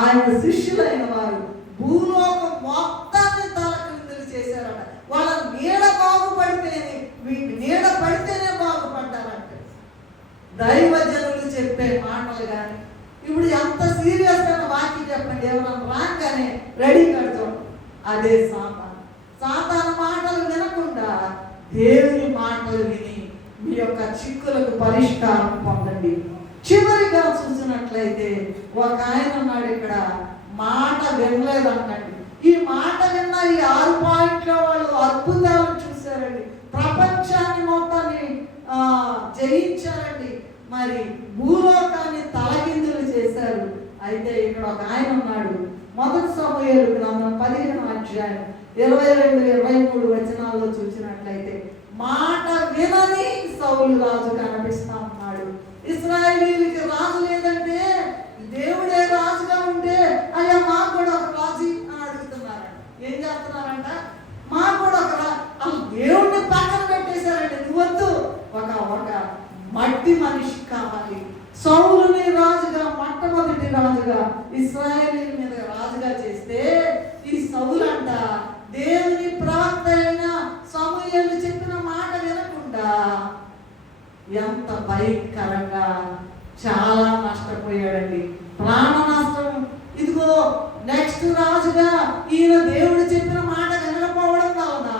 ఆయన శిష్యులైన వారు భూలోకం మొత్తాన్ని తలకిందులు చేశారట. వాళ్ళ నీడ బాగుపడితేనే, వీటి నీడ పడితేనే బాగుపడ్డారంట. దైవజనులు చెప్పే మాటలు కానీ, ఇప్పుడు ఎంత సీరియస్గా వాక్యం చెప్పండి, ఎవరన్నా రాగానే రెడీ కడతాం. అదే సాతాను మాటలు వినకుండా దేవుని మాటలు విని మీ యొక్క చిక్కులకు పరిష్కారం పొందండి. చివరిగా చూసినట్లయితే ఒక ఆయన ఉన్నాడు ఇక్కడ, మాట వినలేదంటండి. ఈ మాట విన్న ఈ 6 పాయింట్లో వాళ్ళు అద్భుతాలు చూశారండి. ప్రపంచాన్ని మొత్తాన్ని జయించారండి. మరి భూలోకాన్ని తలకిందులు చేశారు. అయితే ఇక్కడ ఒక ఆయన ఉన్నాడు, మొదటి సమూయేలు గ్రంథం 15వ అధ్యాయం 22-23 వచనాల్లో చూసినట్లయితే మాట వినని సౌలు రాజు కనిపిస్తా ఉన్నాడు. ఇశ్రాయేలీయులకి రాజు లేదంటే దేవుడే రాజుగా ఉంటే అయ్యా మాకు కూడా ఒక రాజు అని అడుగుతున్నారంట. ఏం చేస్తున్నారంట? మాకు కూడా ఒక దేవుడిని పక్కన పెట్టేశారండి. నువ్వద్దు, ఒక మట్టి మనిషి కావాలి. సౌలుని రాజుగా, మొట్టమొదటి రాజుగా, ఇశ్రాయేలీయుల మీద రాజుగా చేస్తే ఈ సౌలు అంట దేవుని ప్రవక్త అయిన సమూయేలు చెప్పిన మాట వినకుండా ఎంత భయంకరంగా చాలా నష్టపోయాడండి. ప్రాణ నష్టం. ఇదిగో నెక్స్ట్ రాజుగా ఈయన దేవుడు చెప్పిన మాట వినకపోవడం వలన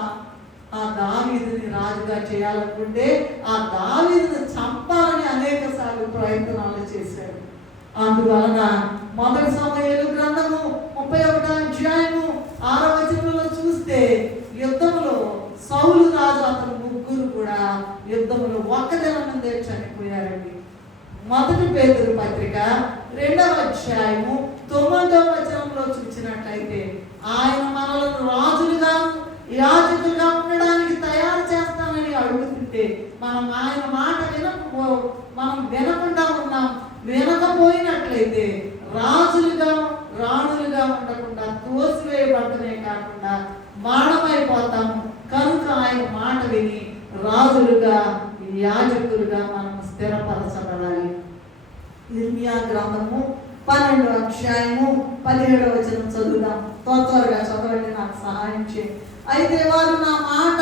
ఆ దావీదుని రాజుగా చేయాలనుకుంటే ఆ దావీదుని చంపాలని అనేక సార్లు ప్రయత్నాలు చేశాడు. అందువలన మొదటి సమూయేలు గ్రంథము 31వ అధ్యాయము 6వ వచనంలో చూస్తే యుద్ధంలో సౌలు రాజు అతను ముగ్గురు కూడా యుద్ధంలో ఒక్క దినం ముందే చనిపోయారండి. మొదటి పేతురు పత్రిక 2వ అధ్యాయము 9వ వచనంలో చూసినట్లయితే ఆయన మనలను రాజులుగా, యాజకులుగా ఉండడానికి తయారు చేస్తానని అడుగుతుంటే మనం ఆయన మాట మనం వినకుండా ఉన్నాం. వినకపోయినట్లయితే రాజులుగా, రాణులుగా ఉండకుండా తోసివేయబడటమే కాకుండా మరణమైపోతాము. కనుక ఆయన మాట విని రాజులుగా, యాజకులుగా మనం స్థిరపరచబడాలి. ఇర్మియా గ్రంథము 12వ అధ్యాయము 17వ వచనం చదువుదాం. త్వరగా చదవండి, నాకు సహాయం చేయండి. అయితే వారు నా మాట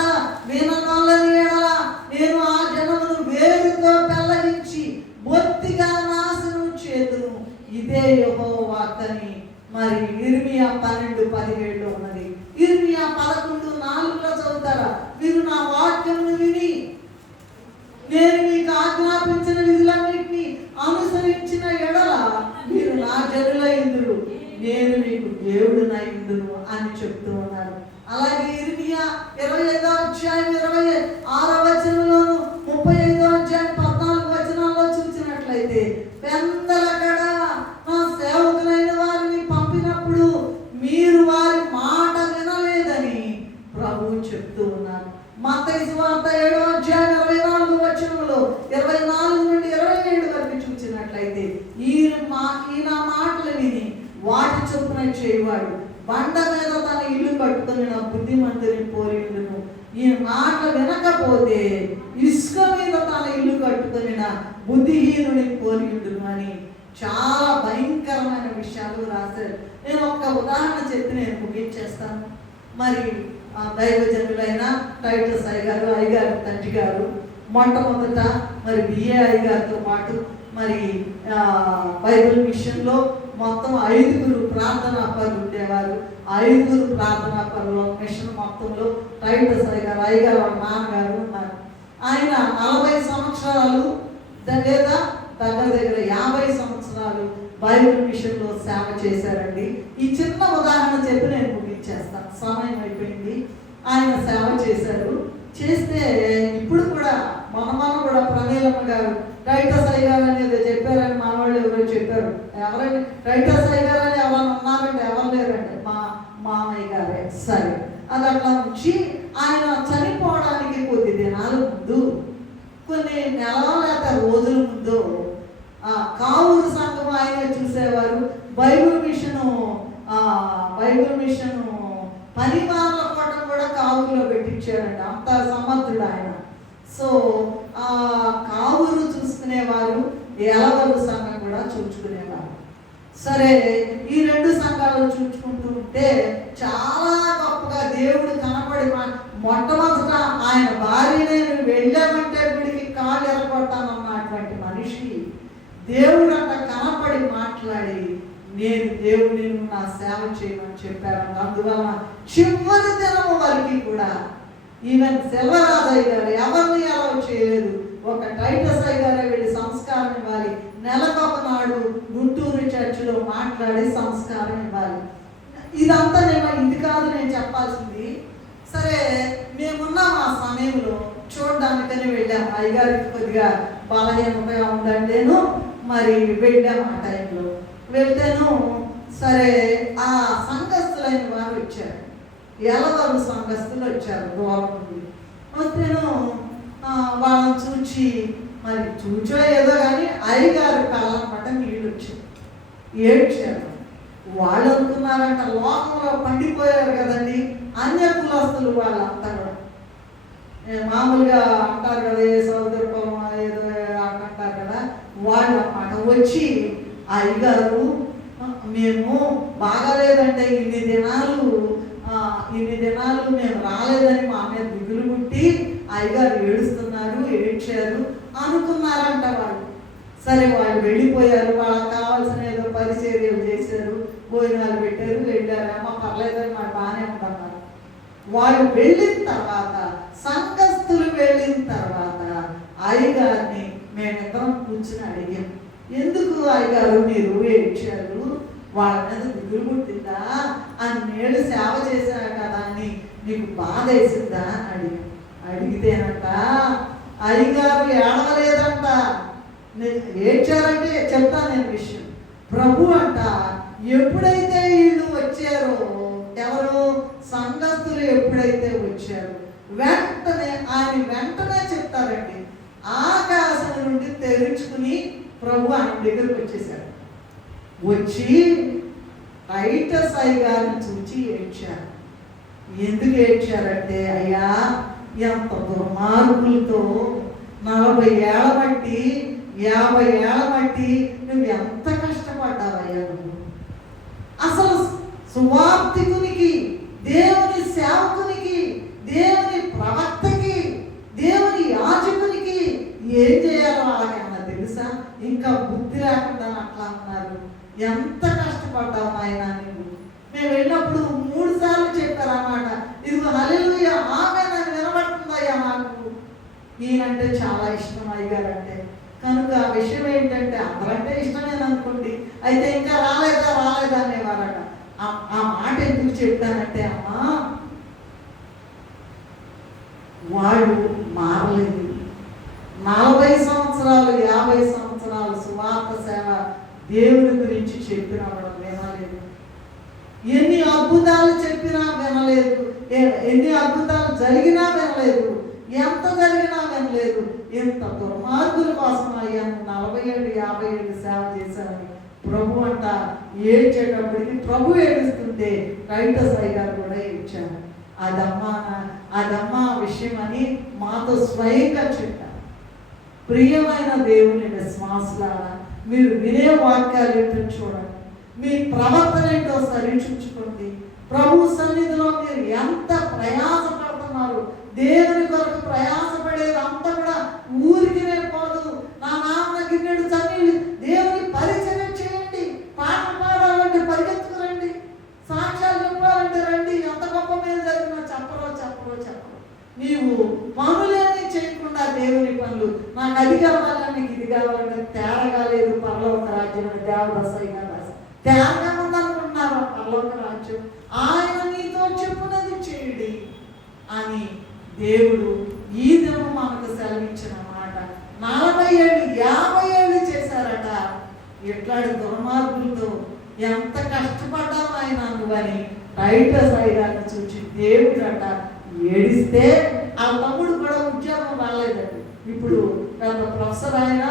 విననొల్లని ఎడల నేను ఆ జనమును వేరుతో పెళ్లగించి బొత్తిగా నాశనం చేతును. ఇదే యెహోవా వాక్కని మరి ఇర్మియా 12:17 ఉన్నది. ఇర్మియా 11:4 చదువుతారా? మీరు నా వాక్యమును విని నేను మీకు ఆజ్ఞాపించిన విధులన్నింటినీ అనుసరించిన ఎడల మీరు నా జనులైందురు, నేను మీకు దేవుడునైందును అని చెప్తూ ఉన్నారు. అలాగే ఇర్మియా 25వ అధ్యాయం 26వ వచనంలోను 35వ అధ్యాయం 14 వచనాల్లో చూసినట్లయితే పెందలకడ నా సేవకులైన వారిని పంపినప్పుడు మీరు వారి మాట వినలేదని ప్రభువు చెప్తూ ఉన్నారు. మత్తయి సువార్త 7వ అధ్యాయం 24వ వచనంలో 24 నుండి 27 వరకు చూసినట్లయితే ఈ నా మాటలు విని వాటి చొప్పున చేయవాడు బండ మీద తన ఇల్లు కట్టుకుని నా బుద్ధిమంతుని పోలిండును. ఈ మాట వినకపోతే ఇసుక మీద తన ఇల్లు కట్టుకుని నా బుద్ధిహీనుని పోలిండును అని చాలా భయంకరమైన విషయాలు రాశారు. నేను ఒక్క ఉదాహరణ చెప్పి నేను ముగించేస్తాను. మరి దైవజనులైన టైటస్ అయ్యగారు తండ్రి గారు మొట్టమొదట మరి బిఏ అయ్యగారితో పాటు మరి బైబిల్ మిషన్లో మొత్తం 5 ప్రార్థనా పరులు ఉండేవారు. 5 ప్రార్థనా పరులు మిషన్ మొత్తంలో టైటస్ అయ్యగారు వాళ్ళ నాన్నగారు ఉన్నారు. ఆయన 40 సంవత్సరాలు లేదా దగ్గర 50 సంవత్సరాలు బైబిల్ మిషన్లో సేవ చేశారండి. ఈ చిన్న ఉదాహరణ చెప్పి నేను ముగించేస్తాను, సమయం అయిపోయింది. ఆయన సేవ చేశారు. చేస్తే ఇప్పుడు కూడా మన కూడా ప్రమీలమ్మ గారు టైటస్ అయ్యగారు అనేది చెప్పారని మా వాళ్ళు ఎవరో చెప్పారు. ఎవరైనా టైటస్ అయ్యగారు అని ఎవరైనా ఉన్నారంటే ఎవరు లేరండి, మా మామయ్య గారే. సరే, అది అట్లా ఉంచి ఆయన చనిపోవడానికి కొద్ది దినాల ముందు, కొన్ని నెలల లేదా రోజుల ముందు కావూరు సంఘం ఆయన చూసేవారు. బైబిల్ మిషన్ పరిమాణాల కోటం కూడా కావూరులో పెట్టించారండి. అంత సమర్థుడు ఆయన. సో కావూరు చూసుకుని చూచుకునేవారు, ఎలవరు సంఘం కూడా చూచుకునేవారు. సరే, ఈ 2 సంఘాలు చూచుకుంటూ ఉంటే చాలా గొప్పగా దేవుడు కనపడి మొట్టమొదట ఆయన భార్యనే వెళ్ళామంటే గుడికి కాళ్ళు ఎరగొట్టానన్నటువంటి మనిషి దేవుడు అంట కనపడి మాట్లాడి, నేను దేవుడిని నా సేవ చేయమని చెప్పారంట. అందువల్ల చివరి దినం వరకు కూడా ఈవెన్ సెల్వరాజయ్య గారు ఎవరిని అలౌ చేయలేదు. ఒక టైటస్ అయ్య గారు వెళ్ళి సంస్కారం ఇవ్వాలి, నెలకొకనాడు గుంటూరు చర్చిలో మాట్లాడి సంస్కారం ఇవ్వాలి. ఇదంతా ఇది కాదు నేను చెప్పాల్సింది. సరే, మేమున్నాం ఆ సమయంలో చూడడానికని వెళ్ళాం. అయ్యగారికి కొద్దిగా బలహీనతగా ఉందంటేను మరి వెళ్ళాం. ఆ టైంలో వెళ్తేను సరే, ఆ సంఘస్థులైన వారు వచ్చారు, ఎలవరు సంఘస్థులు వచ్చారు దూరం నుండి. వస్తేను వాళ్ళని చూచి మరి చూచో ఏదో కానీ అయ్యగారు కళ్ళనమాట నీళ్ళు వచ్చాయి, ఏడ్చారు. వాళ్ళు అనుకున్నారంట లోకంలో పండిపోయారు కదండి అన్య కులస్తులు వాళ్ళంతా కూడా. మామూలుగా అంటారు కదా, ఏ సోదరు కులం ఏదో అంటారు కదా, వాళ్ళు అన్నమాట వచ్చి అయ్యగారు మేము బాగాలేదంటే ఇన్ని దినాలు మేము రాలేదని మా మీద దిగులు పుట్టి అయ్యగారు ఏడుస్తున్నారు, ఏడ్చారు అనుకున్నారంట వాళ్ళు. సరే, వాళ్ళు వెళ్ళిపోయారు. వాళ్ళకి కావాల్సిన ఏదో పరిచర్యలు చేశారు, భోజనాలు పెట్టారు, వెళ్ళారు. అమ్మ పర్లేదని మాకు బాగానే ఉంటున్నారు. వాళ్ళు వెళ్ళిన తర్వాత, సంఘస్థులు వెళ్ళిన తర్వాత అయ్యగారిని మేమిద్దరం కూర్చుని అడిగాం, ఎందుకు అయ్యగారు మీరు ఏడ్చారు, వాళ్ళ మీద దిగులు పుట్టిందా, అన్నేళ్ళు సేవ చేశారు కదా అని నీకు బాధ వేసిందా అని అడిగితేనంట అయ్యగారు ఏడవలేదంట. ఏడ్చారంటే చెప్తాను నేను విషయం. ప్రభు అంట ఎప్పుడైతే వీళ్ళు వచ్చారో, ఎవరు సంఘస్థులు ఎప్పుడైతే వచ్చారో వెంటనే చెప్తారండి, ఆకాశం నుండి తెరుచుకుని ప్రభు ఆయన దగ్గరకు వచ్చేసాడు. వచ్చి టైటస్ అయ్య గారిని చూచి ఏడ్చారు. ఎందుకు ఏడ్చారంటే, అయ్యా ఎంత దుర్మార్గులతో 40 ఏళ్ళ బట్టి 50 ఏళ్ళ బట్టి నువ్వు ఎంత కష్టపడ్డావయ్యా. నువ్వు అసలు సువార్తికునికి, దేవుని సేవకునికి, దేవుని ప్రవక్తకి, దేవుని యాజకునికి ఏం చేయాలో వాళ్ళకన్నా తెలుసా? ఇంకా బుద్ధి లేకుండా అట్లా ఉన్నారు. ఎంత కష్టపడ్డావు ఆయన నువ్వు. మేము వెళ్ళినప్పుడు 3 సార్లు చెప్పారు అన్నమాట, ఇదిగో హల్లెలూయా ఆమె నాకు వినబడుతుందయ్యా. నాకు ఈయనంటే చాలా ఇష్టం అయ్యగారంటే. కనుక ఆ విషయం ఏంటంటే, అందరంటే ఇష్టమేననుకోండి, అయితే ఇంకా రాలేదా అనేవారట. ఆ మాట ఎందుకు చెప్తానంటే, అమ్మా వాళ్ళు మారలేదు. 40 సంవత్సరాలు 50 సంవత్సరాలు సువార్త సేవ దేవుని గురించి చెప్పినా కూడా వినలేదు. ఎన్ని అద్భుతాలు చెప్పినా వినలేదు, ఎన్ని అద్భుతాలు జరిగినా వినలేదు, ఎంత జరిగినా వినలేదు. ఇంత దుర్మార్గుల కోసం అయ్యాను 40 ఏళ్ళు 50 ఏళ్ళు సేవ చేశాను. ప్రభు అంట ఏడ్చేటప్పటికి ప్రభు ఏడుస్తుంటే టైటస్ అయ్య గారు కూడా ఏడ్చారు. అదమ్మా విషయం అని మాతో స్వయంగా చెప్పారు. ప్రియమైన దేవుని విశ్వాసులారా, మీరు వినే వాక్యాలు ఏంటో చూడండి, మీ ప్రవర్తన ఏంటో సరిచూచుకోండి. ప్రభు సన్నిధిలో మీరు ఎంత ప్రయాసపడుతున్నారు. దేవుని కొరకు ప్రయాసపడేది అంతా కూడా ఊరికినే పోదు. నా నాన్న గిన్నెడు చన్నీళ్ళు దేవుని పరిచయం చేయండి. పాటలు పాడాలంటే పరిగెత్తుకురండి, సాక్ష్యాలు చెప్పాలంటే రండి. ఎంత గొప్ప మీద జరిగినా చెప్పరో నీవు పనులేని చేయకుండా దేవుని పనులు, నాకు అది కావాలని నీకు ఇది కావాలంటే తేరగా లేదు. పరలోక రాజ్యం దేవదశగా తేరగా ఉందనుకుంటున్నారు పరలోక రాజ్యం. ఆయన నీతో చెప్పునది చేయండి అని దేవుడు ఈ దినం మనకు సెలవిచ్చిన మాట. 40 ఏళ్ళు 50 ఏళ్ళు చేశారట. ఎట్లాంటి దుర్మార్గులతో ఎంత కష్టపడ్డావు ఆయన నువ్వని టైటస్ అయ్య గారిని చూసి దేవుడు అట ఏడిస్తే, ఆ తమ్ముడు కూడా ఉద్యోగం రాలేదండి. ఇప్పుడు పెద్ద ప్రొఫెసర్ ఆయన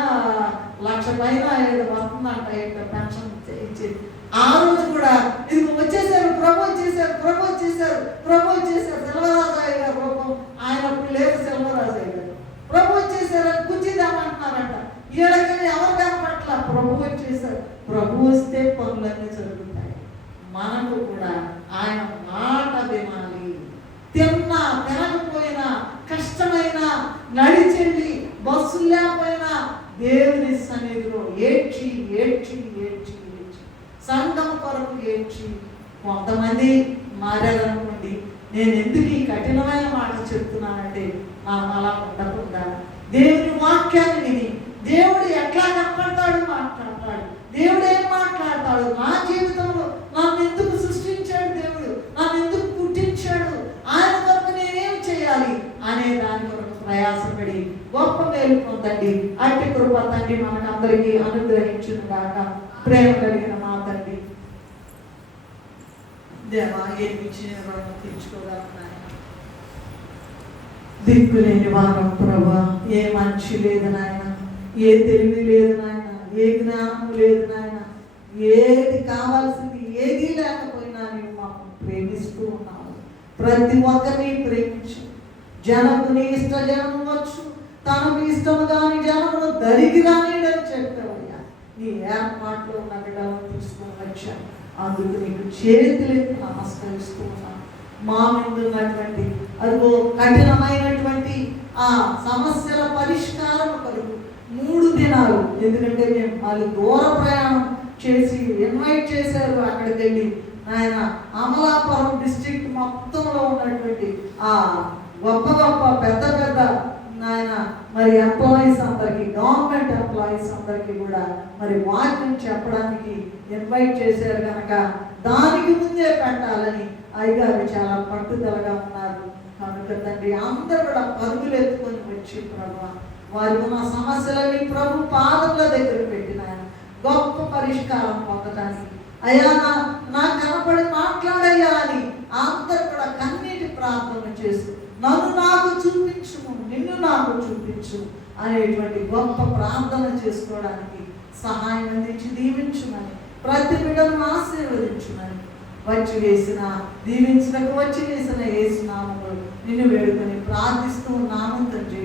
1,00,000 పైన వస్తుందంట పెన్షన్ ఇచ్చేది. ఆ రోజు కూడా ఇది వచ్చేసారు, ప్రమోట్ చేశారు సెల్వరాజయ్య గారు రూపం. ఆయన అప్పుడు లేదు సెల్వరాజయ్య గారు. ప్రమోట్ చేశారని కూర్చిద్దామంటున్నారంట. 7 చేశారు. ప్రభు వస్తే పనులన్నీ జరుగుతాయి. మనకు కూడా ఆయన మాట వినాలి. తిన్నా తినకపోయినా, కష్టమైన, నడిచెళ్ళి బస్సులు లేకపోయినా దేవుని సన్నిధిలో ఏడ్చి ఏడ్చి ఏడ్చి ఏడ్చి సంఘం కొరకు ఏడ్చి. కొంతమంది మారారనుకోండి. నేను ఎందుకు ఈ కఠినమైన మాట చెప్తున్నానంటే మనం అలా ఉండకుండా దేవుని వాక్యాన్ని విని దేవుడు ఎట్లా కనపడతాడు, మాట్లాడతాడు. దేవుడు ఏం మాట్లాడతాడు, నా జీవితంలో నన్ను ఎందుకు సృష్టించాడు దేవుడు, నన్ను ఎందుకు పుట్టించాడు, ఆయన కొరకు నేనేం చేయాలి అనే దాని కొరకు ప్రయాసపడి గొప్ప మేలు పొందండి. అట్టి కృప తండ్రి మనకందరికీ అనుగ్రహించును గాక. ప్రేమ కలిగిన మా తండ్రి, దేవా ఏమిచ్చిన రుణం తీర్చుకోగలను నాయన. దిక్కులేని వారం ప్రభా, ఏ మంచి లేదు నాయన, ఏ తెలివి లేదు నాయన, ఏ జ్ఞానము లేదు నాయన. ఏది కావాల్సింది ఏది లేకపోయినా నీవు మాకు ప్రేమిస్తూ ఉన్నావు. ప్రతి ఒక్కరిని ప్రేమించు. జనముని ఇష్ట జనము వచ్చు, తనకు ఇష్టము కాని జనమును దరిగి రానిడని చెప్పావయ్యా. నీ ఏర్పాట్లో ఉన్న బిడ్డలను తీసుకొని వచ్చాను. అందుకు నీకు చేతులెత్తి నమస్కరిస్తూ ఉన్నాను. మా ముందు ఉన్నటువంటి అదిగో కఠినమైనటువంటి ఆ సమస్యల పరిష్కారం కొరకు 3 దినాలు, ఎందుకంటే మేము వాళ్ళు దూర ప్రయాణం చేసి ఇన్వైట్ చేశారు. అక్కడికి వెళ్ళి ఆయన అమలాపురం డిస్ట్రిక్ట్ మొత్తంలో ఉన్నటువంటి ఆ గొప్ప గొప్ప పెద్ద పెద్ద నాయన మరి ఎంప్లాయీస్ అందరికీ, గవర్నమెంట్ ఎంప్లాయీస్ అందరికీ కూడా మరి వాక్యం చెప్పడానికి ఇన్వైట్ చేశారు కనుక దానికి ముందే పెట్టాలని అయ్యగారు చాలా పట్టుదలగా ఉన్నారు. కనుక తండ్రి అందరూ కూడా పరుగులు ఎత్తుకొని వచ్చి ప్రభు వారికి ఉన్న సమస్యలన్నీ ప్రభు పాదముల దగ్గర పెట్టిన గొప్ప పరిష్కారం పొందడానికి అయ్యా నా కనపడి మాట్లాడయ్యా అని అందరూ కూడా కన్నీటి ప్రార్థన చేస్తూ నన్ను నాకు చూపించు, నిన్ను నాకు చూపించు అనేటువంటి గొప్ప ప్రార్థన చేసుకోవడానికి సహాయం అందించి దీవించుమని, ప్రతి బిడ్డను ఆశీర్వదించుమని వచ్చి వేసిన దీవించినకు వచ్చి వేసిన యేసు నామములో నిన్ను వేడుకొని ప్రార్థిస్తూ నామం తండ్రి.